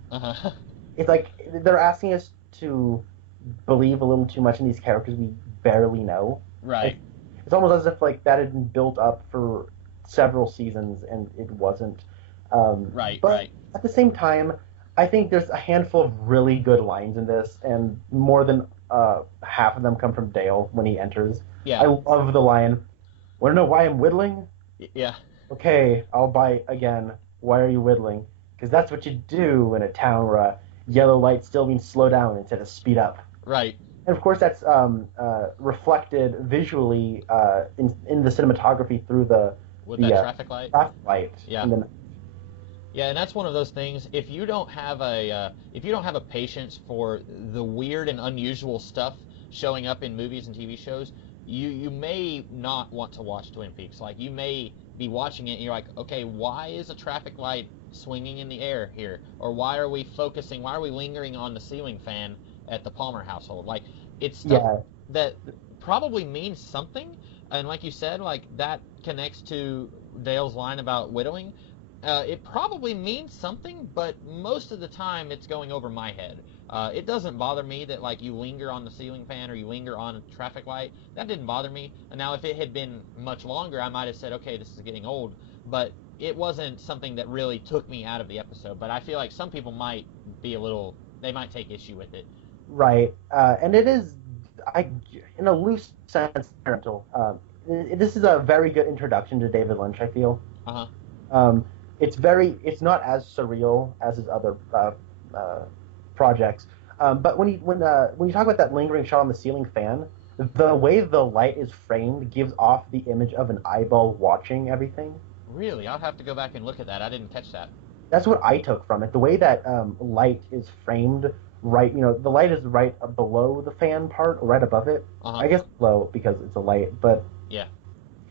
It's like they're asking us to believe a little too much in these characters we barely know. Right. It's almost as if like that had been built up for several seasons and it wasn't. Right. But at the same time, I think there's a handful of really good lines in this, and more than half of them come from Dale when he enters. Yeah. I love the line, "Want to know why I'm whittling?" Yeah. "Okay, I'll bite again. Why are you whittling?" "Because that's what you do in a town where a yellow light still means slow down instead of speed up." Right. And of course that's reflected visually in the cinematography through the traffic light. Traffic light. Yeah. Yeah, and that's one of those things. If you don't have a patience for the weird and unusual stuff showing up in movies and TV shows, you may not want to watch Twin Peaks. Like, you may be watching it and you're like, okay, why is a traffic light swinging in the air here? Or why are we lingering on the ceiling fan at the Palmer household? Like, it's stuff that probably means something, and like you said, like, that connects to Dale's line about whittling. It probably means something, but most of the time it's going over my head. It doesn't bother me that, like, you linger on the ceiling fan or you linger on a traffic light. That didn't bother me. And now, if it had been much longer, I might have said, okay, this is getting old. But it wasn't something that really took me out of the episode. But I feel like some people might they might take issue with it. Right. And it is, in a loose sense, parental. This is a very good introduction to David Lynch, I feel. It's not as surreal as his other projects, but when you talk about that lingering shot on the ceiling fan, the way the light is framed gives off the image of an eyeball watching everything. Really? I'll have to go back and look at that. I didn't catch that. That's what I took from it. The way that light is framed, right? The light is right below the fan part, or right above it. I guess below because it's a light, but yeah.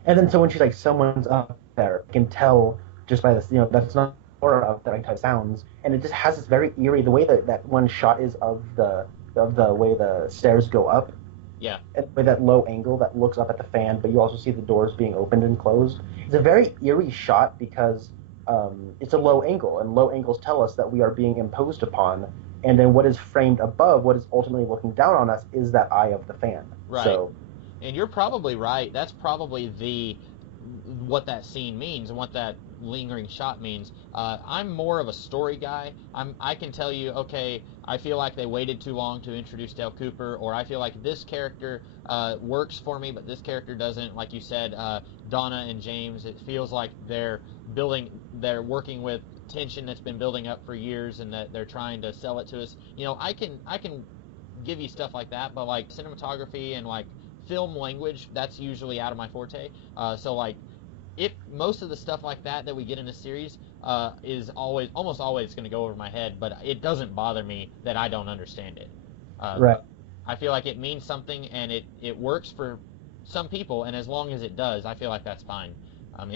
And then so when she's like, someone's up there, you can tell just by this, that's not aura of that type of sounds, and it just has this very eerie. The way that one shot is of the way the stairs go up, Yeah. with that low angle that looks up at the fan, but you also see the doors being opened and closed. It's a very eerie shot because it's a low angle, and low angles tell us that we are being imposed upon. And then what is framed above, what is ultimately looking down on us, is that eye of the fan. Right. So, And you're probably right. That's probably what that scene means and what that lingering shot means. I'm more of a story guy. I can tell you, okay, I feel like they waited too long to introduce Dale Cooper, or I feel like this character works for me, but this character doesn't. Like you said, Donna and James, it feels like they're working with tension that's been building up for years, and that they're trying to sell it to us. I can give you stuff like that, but like cinematography and like film language, that's usually out of my forte. So like, if most of the stuff like that we get in a series is almost always going to go over my head, but it doesn't bother me that I don't understand it. right. I feel like it means something, and it works for some people, and as long as it does, I feel like that's fine.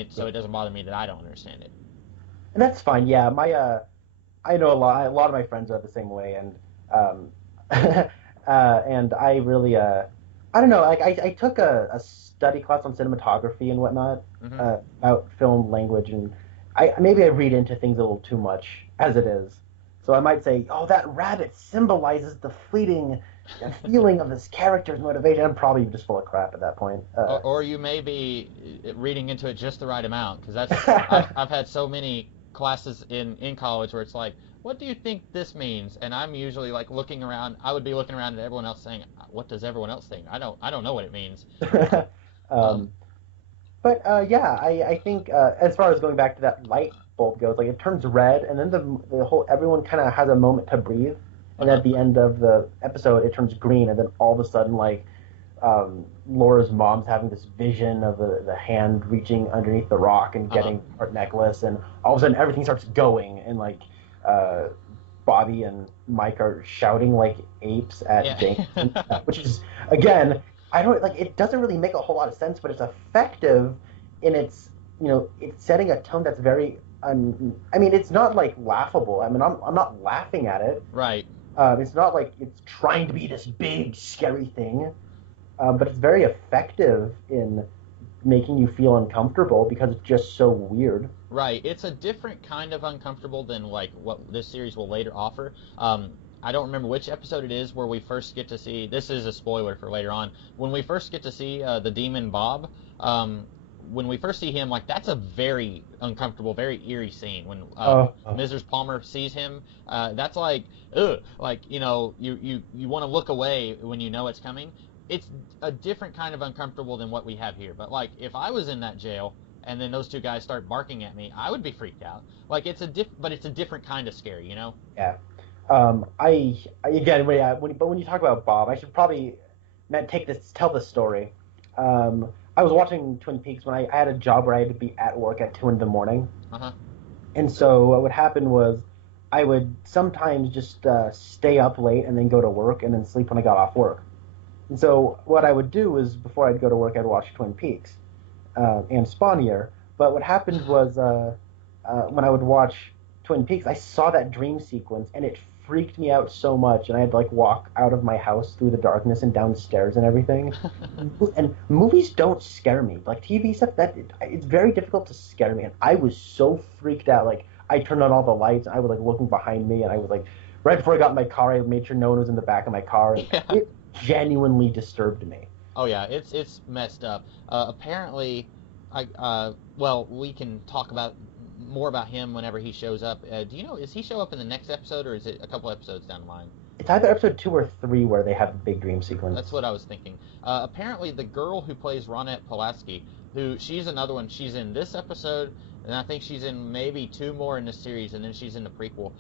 So it doesn't bother me that I don't understand it. And that's fine. Yeah, I know a lot of my friends are the same way, and and I really, I don't know. Like I took a study class on cinematography and whatnot, Hmm. about film language, and maybe I read into things a little too much as it is. So I might say, oh, that rabbit symbolizes the fleeting feeling of this character's motivation. I'm probably just full of crap at that point. Or you may be reading into it just the right amount, because I've had so many classes in college where it's like, what do you think this means? And I'm usually like looking around. I would be looking around at everyone else saying, what does everyone else think? I don't know what it means. Um, um, But yeah, I think as far as going back to that light bulb goes, like it turns red, and then the whole everyone kind of has a moment to breathe, and uh-huh. at the end of the episode, it turns green, and then all of a sudden, like Laura's mom's having this vision of the hand reaching underneath the rock and Uh-huh. getting her necklace, and all of a sudden everything starts going, and like uh, Bobby and Mike are shouting like apes at Yeah. James, which is again, I don't like. It doesn't really make a whole lot of sense, but it's effective in its it's setting a tone that's very. I mean, it's not like laughable. I mean, I'm not laughing at it. Right. It's not like it's trying to be this big scary thing, but it's very effective in making you feel uncomfortable because it's just so weird. Right. It's a different kind of uncomfortable than like what this series will later offer. I don't remember which episode it is where we first get to see. This is a spoiler for later on. When we first get to see the demon Bob, when we first see him, like that's a very uncomfortable, very eerie scene. When Oh, Mrs. Palmer sees him, that's like, ugh, like you want to look away when you know it's coming. It's a different kind of uncomfortable than what we have here. But like, if I was in that jail and then those two guys start barking at me, I would be freaked out. Like but it's a different kind of scary, you know? yeah. I again, when you talk about Bob, I should probably tell this story. I was watching Twin Peaks when I had a job where I had to be at work at 2 in the morning, Uh huh. and so what would happen was I would sometimes just stay up late and then go to work and then sleep when I got off work. And so what I would do is before I'd go to work, I'd watch Twin Peaks and Spawnier. But what happened was when I would watch Twin Peaks, I saw that dream sequence and it freaked me out so much, and I had to like walk out of my house through the darkness and downstairs and everything. And movies don't scare me. Like TV stuff, it's very difficult to scare me. And I was so freaked out. Like I turned on all the lights, and I was like looking behind me, and I was like, right before I got in my car, I made sure no one was in the back of my car. And Yeah. it genuinely disturbed me. Oh yeah, it's messed up. Apparently, well, we can talk about more about him whenever he shows up. Do you know, is he show up in the next episode, or is it a couple episodes down the line? It's either episode 2 or 3 where they have the big dream That's sequence. what I was thinking. Apparently, the girl who plays Ronette Pulaski, she's another one. She's in this episode, and I think she's in maybe two more in the series, and then she's in the prequel.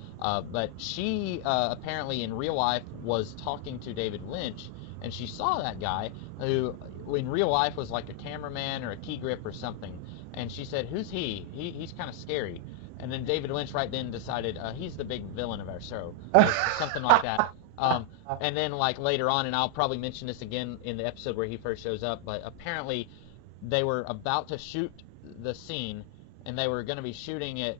But she apparently in real life was talking to David Lynch, and she saw that guy who in real life was like a cameraman or a key grip or something. And she said, "Who's he? He's kind of scary." And then David Lynch right then decided he's the big villain of our show, or something like that. Um, and then like later on, and I'll probably mention this again in the episode where he first shows up, but apparently they were about to shoot the scene, and they were going to be shooting it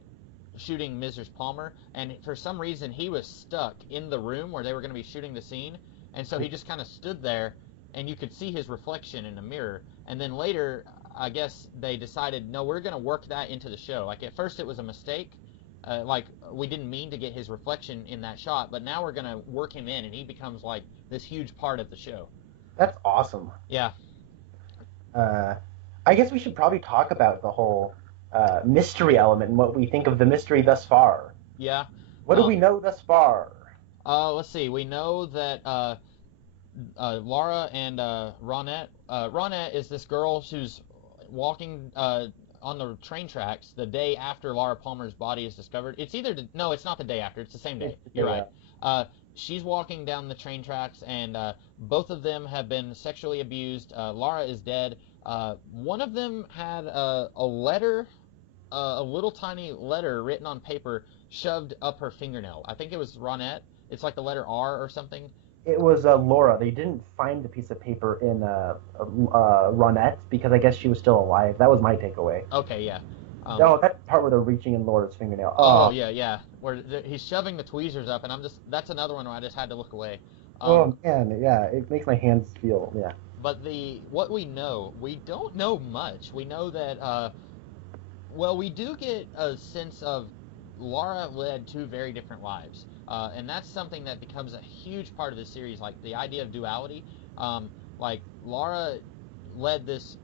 shooting Mrs. Palmer, and for some reason he was stuck in the room where they were going to be shooting the scene, and so he just kind of stood there, and you could see his reflection in a mirror. And then later, I guess they decided, no, we're going to work that into the show. Like at first it was a mistake, like we didn't mean to get his reflection in that shot, but now we're going to work him in, and he becomes like this huge part of the show. That's awesome. Yeah. I guess we should probably talk about the whole mystery element and what we think of the mystery thus far. Yeah. What do we know thus far? Let's see. We know that Laura and Ronette. Ronette is this girl who's walking on the train tracks the day after Laura Palmer's body is discovered. It's no, it's not the day after. It's the same day. You're right. She's walking down the train tracks, and both of them have been sexually abused. Laura is dead. One of them had a letter, a little tiny letter written on paper shoved up her fingernail. I think it was Ronette. It's like the letter R or something. It was Laura. They didn't find the piece of paper in Ronette because I guess she was still alive. That was my takeaway. Okay, yeah. No, that part where they're reaching in Laura's fingernail. Oh, yeah. Where he's shoving the tweezers up, and that's another one where I just had to look away. Oh, man, yeah. It makes my hands feel, yeah. But what we know, we don't know much. We know that, we do get a sense of Laura led two very different lives. And that's something that becomes a huge part of the series, like the idea of duality. Like Laura led this,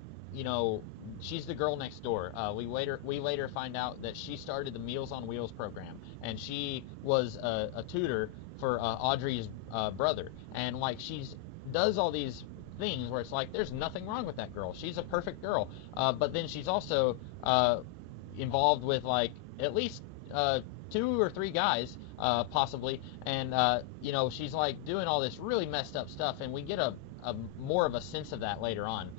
she's the girl next door. We later find out that she started the Meals on Wheels program, and she was a tutor for Audrey's brother. And like does all these things where it's like there's nothing wrong with that girl. She's a perfect girl. But then she's also involved with like at least 2 or 3 guys, possibly, and she's like doing all this really messed up stuff, and we get a more of a sense of that later on.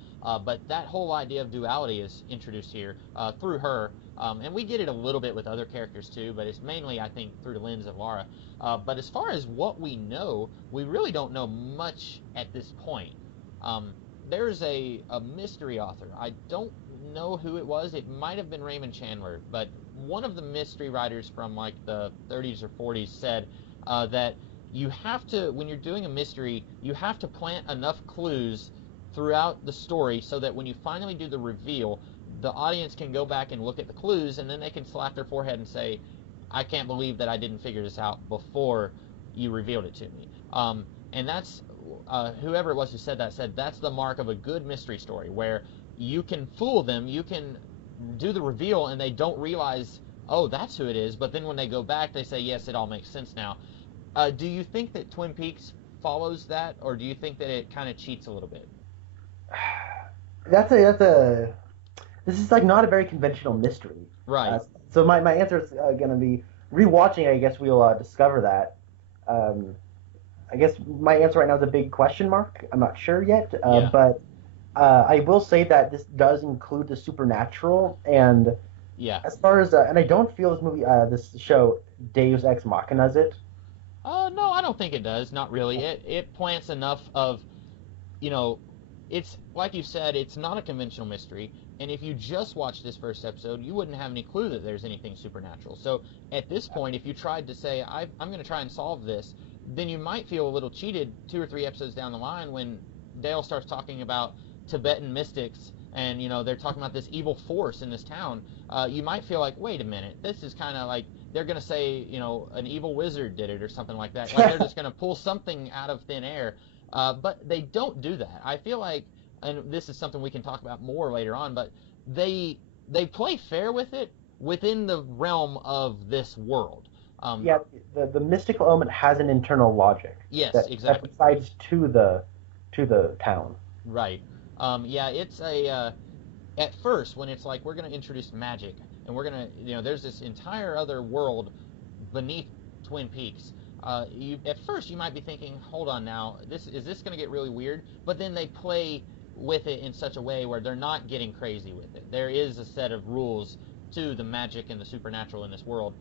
But that whole idea of duality is introduced here through her, and we get it a little bit with other characters too, but it's mainly, I think, through the lens of Laura. But as far as what we know, we really don't know much at this point. There's a mystery author. I don't know who it was. It might have been Raymond Chandler, but one of the mystery writers from like the 30s or 40s said that you have to, when you're doing a mystery, you have to plant enough clues throughout the story so that when you finally do the reveal, the audience can go back and look at the clues, and then they can slap their forehead and say, I can't believe that I didn't figure this out before you revealed it to me. And that's, whoever it was who said that's the mark of a good mystery story, where you can fool them, you can do the reveal, and they don't realize, oh, that's who it is, but then when they go back, they say, yes, it all makes sense now. Do you think that Twin Peaks follows that, or do you think that it kind of cheats a little bit? This is like not a very conventional mystery. Right. So my answer is going to be rewatching. I guess we'll discover that. I guess my answer right now is a big question mark. I'm not sure yet, but I will say that this does include the supernatural, and as far as and I don't feel this show Deus Ex Machina's it. No, I don't think it does. Not really. It plants enough of, it's like you said, it's not a conventional mystery, and if you just watched this first episode, you wouldn't have any clue that there's anything supernatural. So at this point, if you tried to say, I'm going to try and solve this, then you might feel a little cheated 2 or 3 episodes down the line when Dale starts talking about Tibetan mystics, and they're talking about this evil force in this town. You might feel like, wait a minute, this is kind of like they're going to say, an evil wizard did it or something like that. Like they're just going to pull something out of thin air. But they don't do that. I feel like, and this is something we can talk about more later on, but they play fair with it within the realm of this world. The mystical element has an internal logic. Yes, exactly. That decides to the town. Right. It's at first when it's like we're going to introduce magic and we're going to, there's this entire other world beneath Twin Peaks. At first you might be thinking, hold on now, is this going to get really weird? But then they play with it in such a way where they're not getting crazy with it. There is a set of rules to the magic and the supernatural in this world.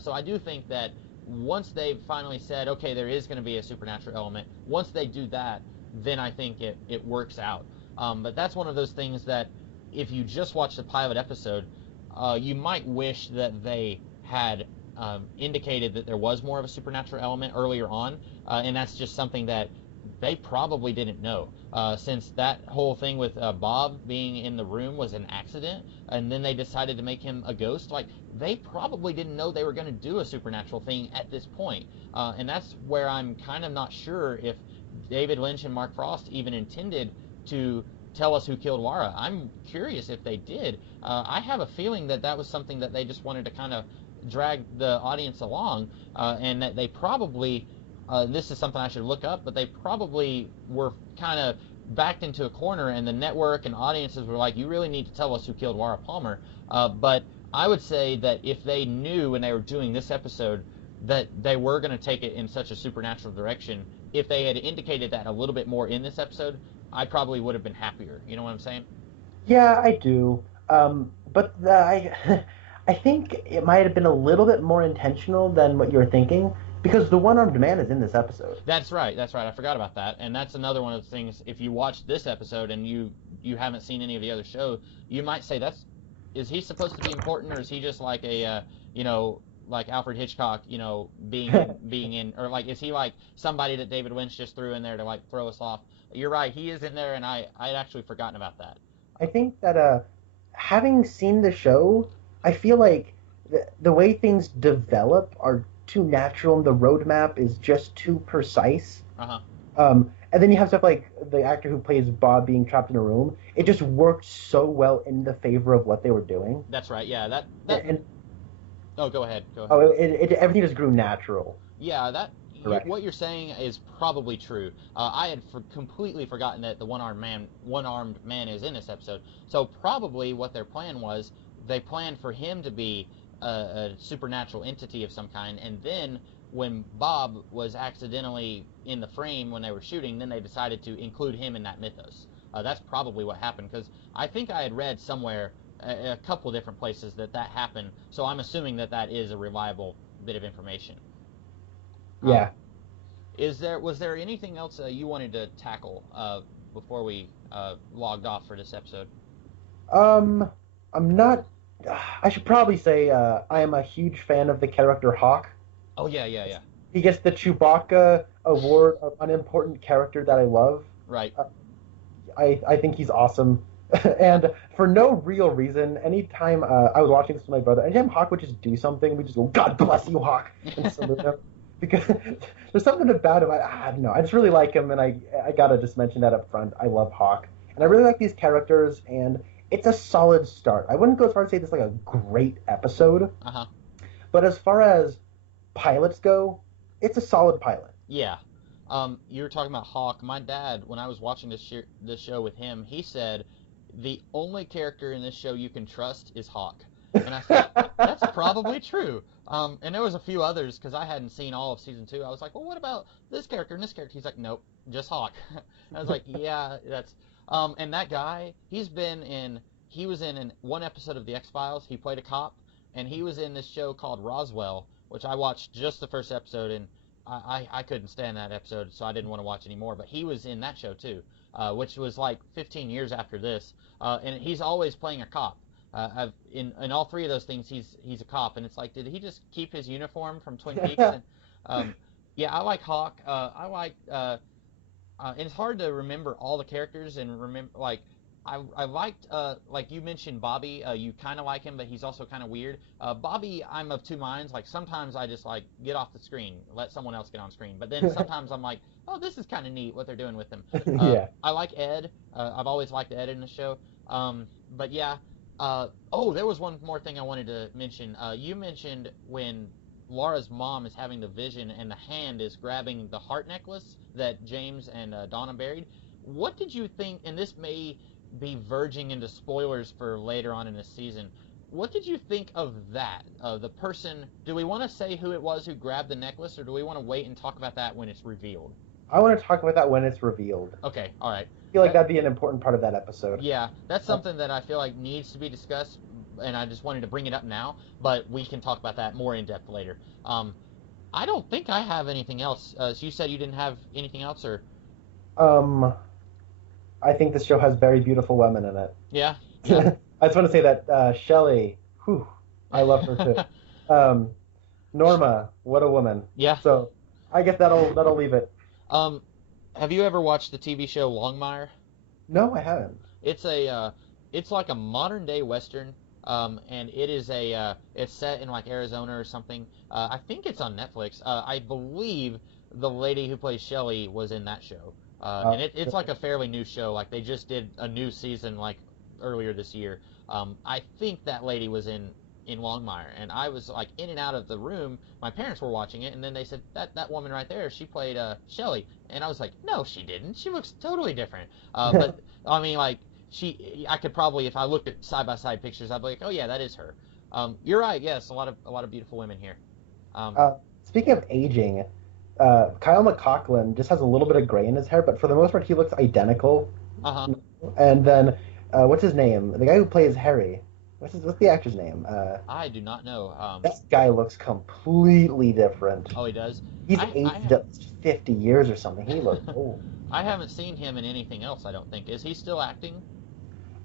So I do think that once they've finally said, okay, there is going to be a supernatural element, once they do that, then I think it works out. But that's one of those things that if you just watch the pilot episode, you might wish that they had indicated that there was more of a supernatural element earlier on, and that's just something that they probably didn't know, since that whole thing with Bob being in the room was an accident, and then they decided to make him a ghost. Like, they probably didn't know they were going to do a supernatural thing at this point, and that's where I'm kind of not sure if David Lynch and Mark Frost even intended to tell us who killed Wara. I'm curious if they did. I have a feeling that that was something that they just wanted to kind of drag the audience along, and that they probably, this is something I should look up, but they probably were kind of backed into a corner, and the network and audiences were like, you really need to tell us who killed Wara Palmer. But I would say that if they knew when they were doing this episode that they were going to take it in such a supernatural direction, if they had indicated that a little bit more in this episode, I probably would have been happier. You know what I'm saying? Yeah, I do. I think it might have been a little bit more intentional than what you were thinking, because the one-armed man is in this episode. That's right. That's right. I forgot about that. And that's another one of the things. If you watch this episode and you haven't seen any of the other show, you might say, is he supposed to be important, or is he just like a like Alfred Hitchcock, being in, or like, is he like somebody that David Lynch just threw in there to like throw us off? You're right. He is in there, and I'd actually forgotten about that. I think that having seen the show, I feel like the way things develop are too natural, and the roadmap is just too precise. Uh-huh. And then you have stuff like the actor who plays Bob being trapped in a room. It just worked so well in the favor of what they were doing. That's right. Yeah. And Oh, go ahead. everything just grew natural. Yeah, Correct. what you're saying is probably true. I had completely forgotten that the one-armed man is in this episode. So probably what their plan was, they planned for him to be a supernatural entity of some kind, and then when Bob was accidentally in the frame when they were shooting, then they decided to include him in that mythos. That's probably what happened, because I think I had read somewhere, a couple different places, that happened. So I'm assuming that is a reliable bit of information. Yeah. Was there anything else you wanted to tackle before we logged off for this episode? I'm not. I should probably say I am a huge fan of the character Hawk. Oh yeah. He gets the Chewbacca award of unimportant character that I love. Right. I think he's awesome. And for no real reason, anytime I was watching this with my brother, anytime Hawk would just do something, we just go, God bless you, Hawk, and salute him. Because there's something about him, I don't know, I just really like him, and I gotta just mention that up front. I love Hawk. And I really like these characters, and it's a solid start. I wouldn't go as far as to say this is like a great episode. Uh-huh. But as far as pilots go, it's a solid pilot. Yeah. You were talking about Hawk. My dad, when I was watching this show with him, he said, the only character in this show you can trust is Hawk. And I thought, that's probably true. And there was a few others, because I hadn't seen all of season 2. I was like, well, what about this character and this character? He's like, nope, just Hawk. I was like, yeah, that's... and that guy, he was in one episode of The X-Files. He played a cop, and he was in this show called Roswell, which I watched just the first episode, and I couldn't stand that episode, so I didn't want to watch anymore. But he was in that show too, which was like 15 years after this, and he's always playing a cop. In all three of those things, he's a cop, and it's like, did he just keep his uniform from Twin Peaks? And, yeah, I like Hawk. And it's hard to remember all the characters and remember, like, I liked, like you mentioned Bobby, you kind of like him, but he's also kind of weird. Bobby, I'm of two minds. Like, sometimes I just, like, get off the screen, let someone else get on screen. But then sometimes I'm like, oh, this is kind of neat what they're doing with him. Yeah. I like Ed. I've always liked Ed in the show. But yeah. There was one more thing I wanted to mention. You mentioned when Laura's mom is having the vision and the hand is grabbing the heart necklace that James and Donna buried. What did you think, and this may be verging into spoilers for later on in this season, what did you think of that? The person, do we want to say who it was who grabbed the necklace, or do we want to wait and talk about that when it's revealed? I want to talk about that when it's revealed. Okay, all right. I feel like that'd be an important part of that episode. Yeah, that's something that I feel like needs to be discussed, and I just wanted to bring it up now, but we can talk about that more in depth later. I don't think I have anything else. So you said you didn't have anything else, or? I think this show has very beautiful women in it. Yeah? I just want to say that Shelley, I love her too. Um, Norma, what a woman. Yeah. So I guess that'll leave it. Um, have you ever watched the TV show Longmire? No, I haven't. It's a it's like a modern day western. And it's set in like Arizona or something. I think it's on Netflix. I believe the lady who plays Shelley was in that show. And it's like a fairly new show. Like they just did a new season like earlier this year. I think that lady was in Longmire, and I was like in and out of the room. My parents were watching it, and then they said that woman right there, she played Shelley, and I was like, no, she didn't. She looks totally different. But I mean, like I could probably, if I looked at side by side pictures, I'd be like, oh yeah, that is her. You're right. Yes, a lot of beautiful women here. Um, uh, Speaking of aging, Kyle MacLachlan just has a little bit of gray in his hair, but for the most part, he looks identical. uh-huh. And then, what's his name? The guy who plays Harry. What's the actor's name? I do not know. That guy looks completely different. Oh, he does. He's I aged up 50 years or something. He looks old. I haven't seen him in anything else. I don't think. Is he still acting?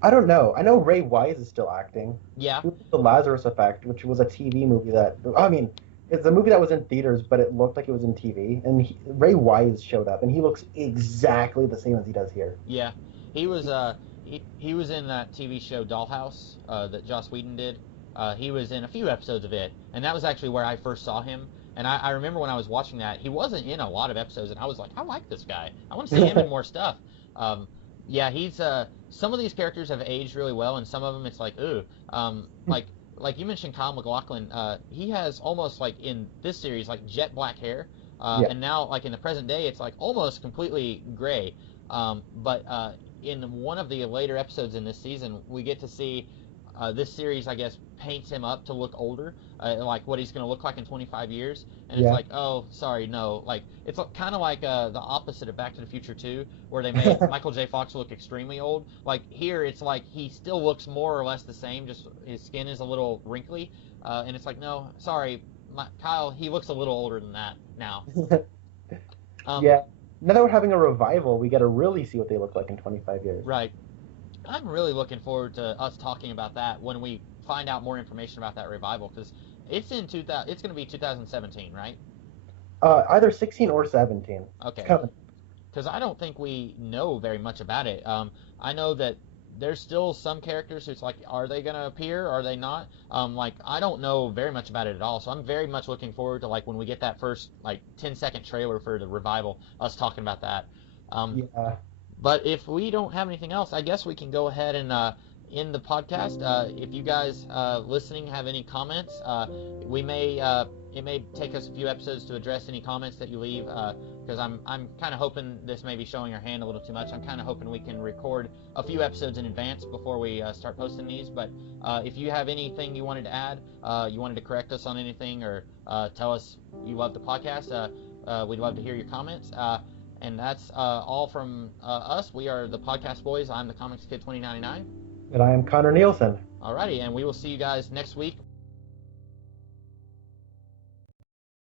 I don't know. I know Ray Wise is still acting. Yeah. He was in The Lazarus Effect, which was a TV movie that, I mean, it's a movie that was in theaters, but it looked like it was in TV. And Ray Wise showed up, and he looks exactly the same as he does here. Yeah, he was he was in that TV show Dollhouse that Joss Whedon did. He was in a few episodes of it, and that was actually where I first saw him. And I remember when I was watching that, he wasn't in a lot of episodes, and I was like, I like this guy. I want to see him in more stuff. Um, yeah, he's some of these characters have aged really well, and some of them it's like, ooh, like you mentioned Kyle MacLachlan, he has almost like in this series like jet black hair, Yeah. and now like in the present day it's like almost completely gray. But in one of the later episodes in this season, we get to see this series, I guess, paints him up to look older, like what he's going to look like in 25 years. And it's Yeah. like, oh, sorry, no. Like, it's kind of like the opposite of Back to the Future 2, where they made Michael J. Fox look extremely old. Like, here, it's like he still looks more or less the same, just his skin is a little wrinkly. And it's like, no, sorry, Kyle, he looks a little older than that now. Um, Yeah. Now that we're having a revival, we get to really see what they look like in 25 years. right. I'm really looking forward to us talking about that when we find out more information about that revival, because it's in 2000. It's going to be 2017, right? Either 16 or 17. It's Okay, coming. because I don't think we know very much about it. I know that there's still some characters who's like, are they going to appear? Are they not? Like I don't know very much about it at all. So I'm very much looking forward to like when we get that first like 10-second trailer for the revival, us talking about that. Um, Yeah. But if we don't have anything else, I guess we can go ahead and end the podcast. If you guys listening have any comments, we may it may take us a few episodes to address any comments that you leave, because I'm kind of hoping this may be showing our hand a little too much. I'm kind of hoping we can record a few episodes in advance before we start posting these. But if you have anything you wanted to add, you wanted to correct us on anything, or tell us you love the podcast, we'd love to hear your comments. And that's all from us. We are the Podcast Boys. I'm the Comics Kid 2099. And I am Connor Nielsen. Alrighty, and we will see you guys next week.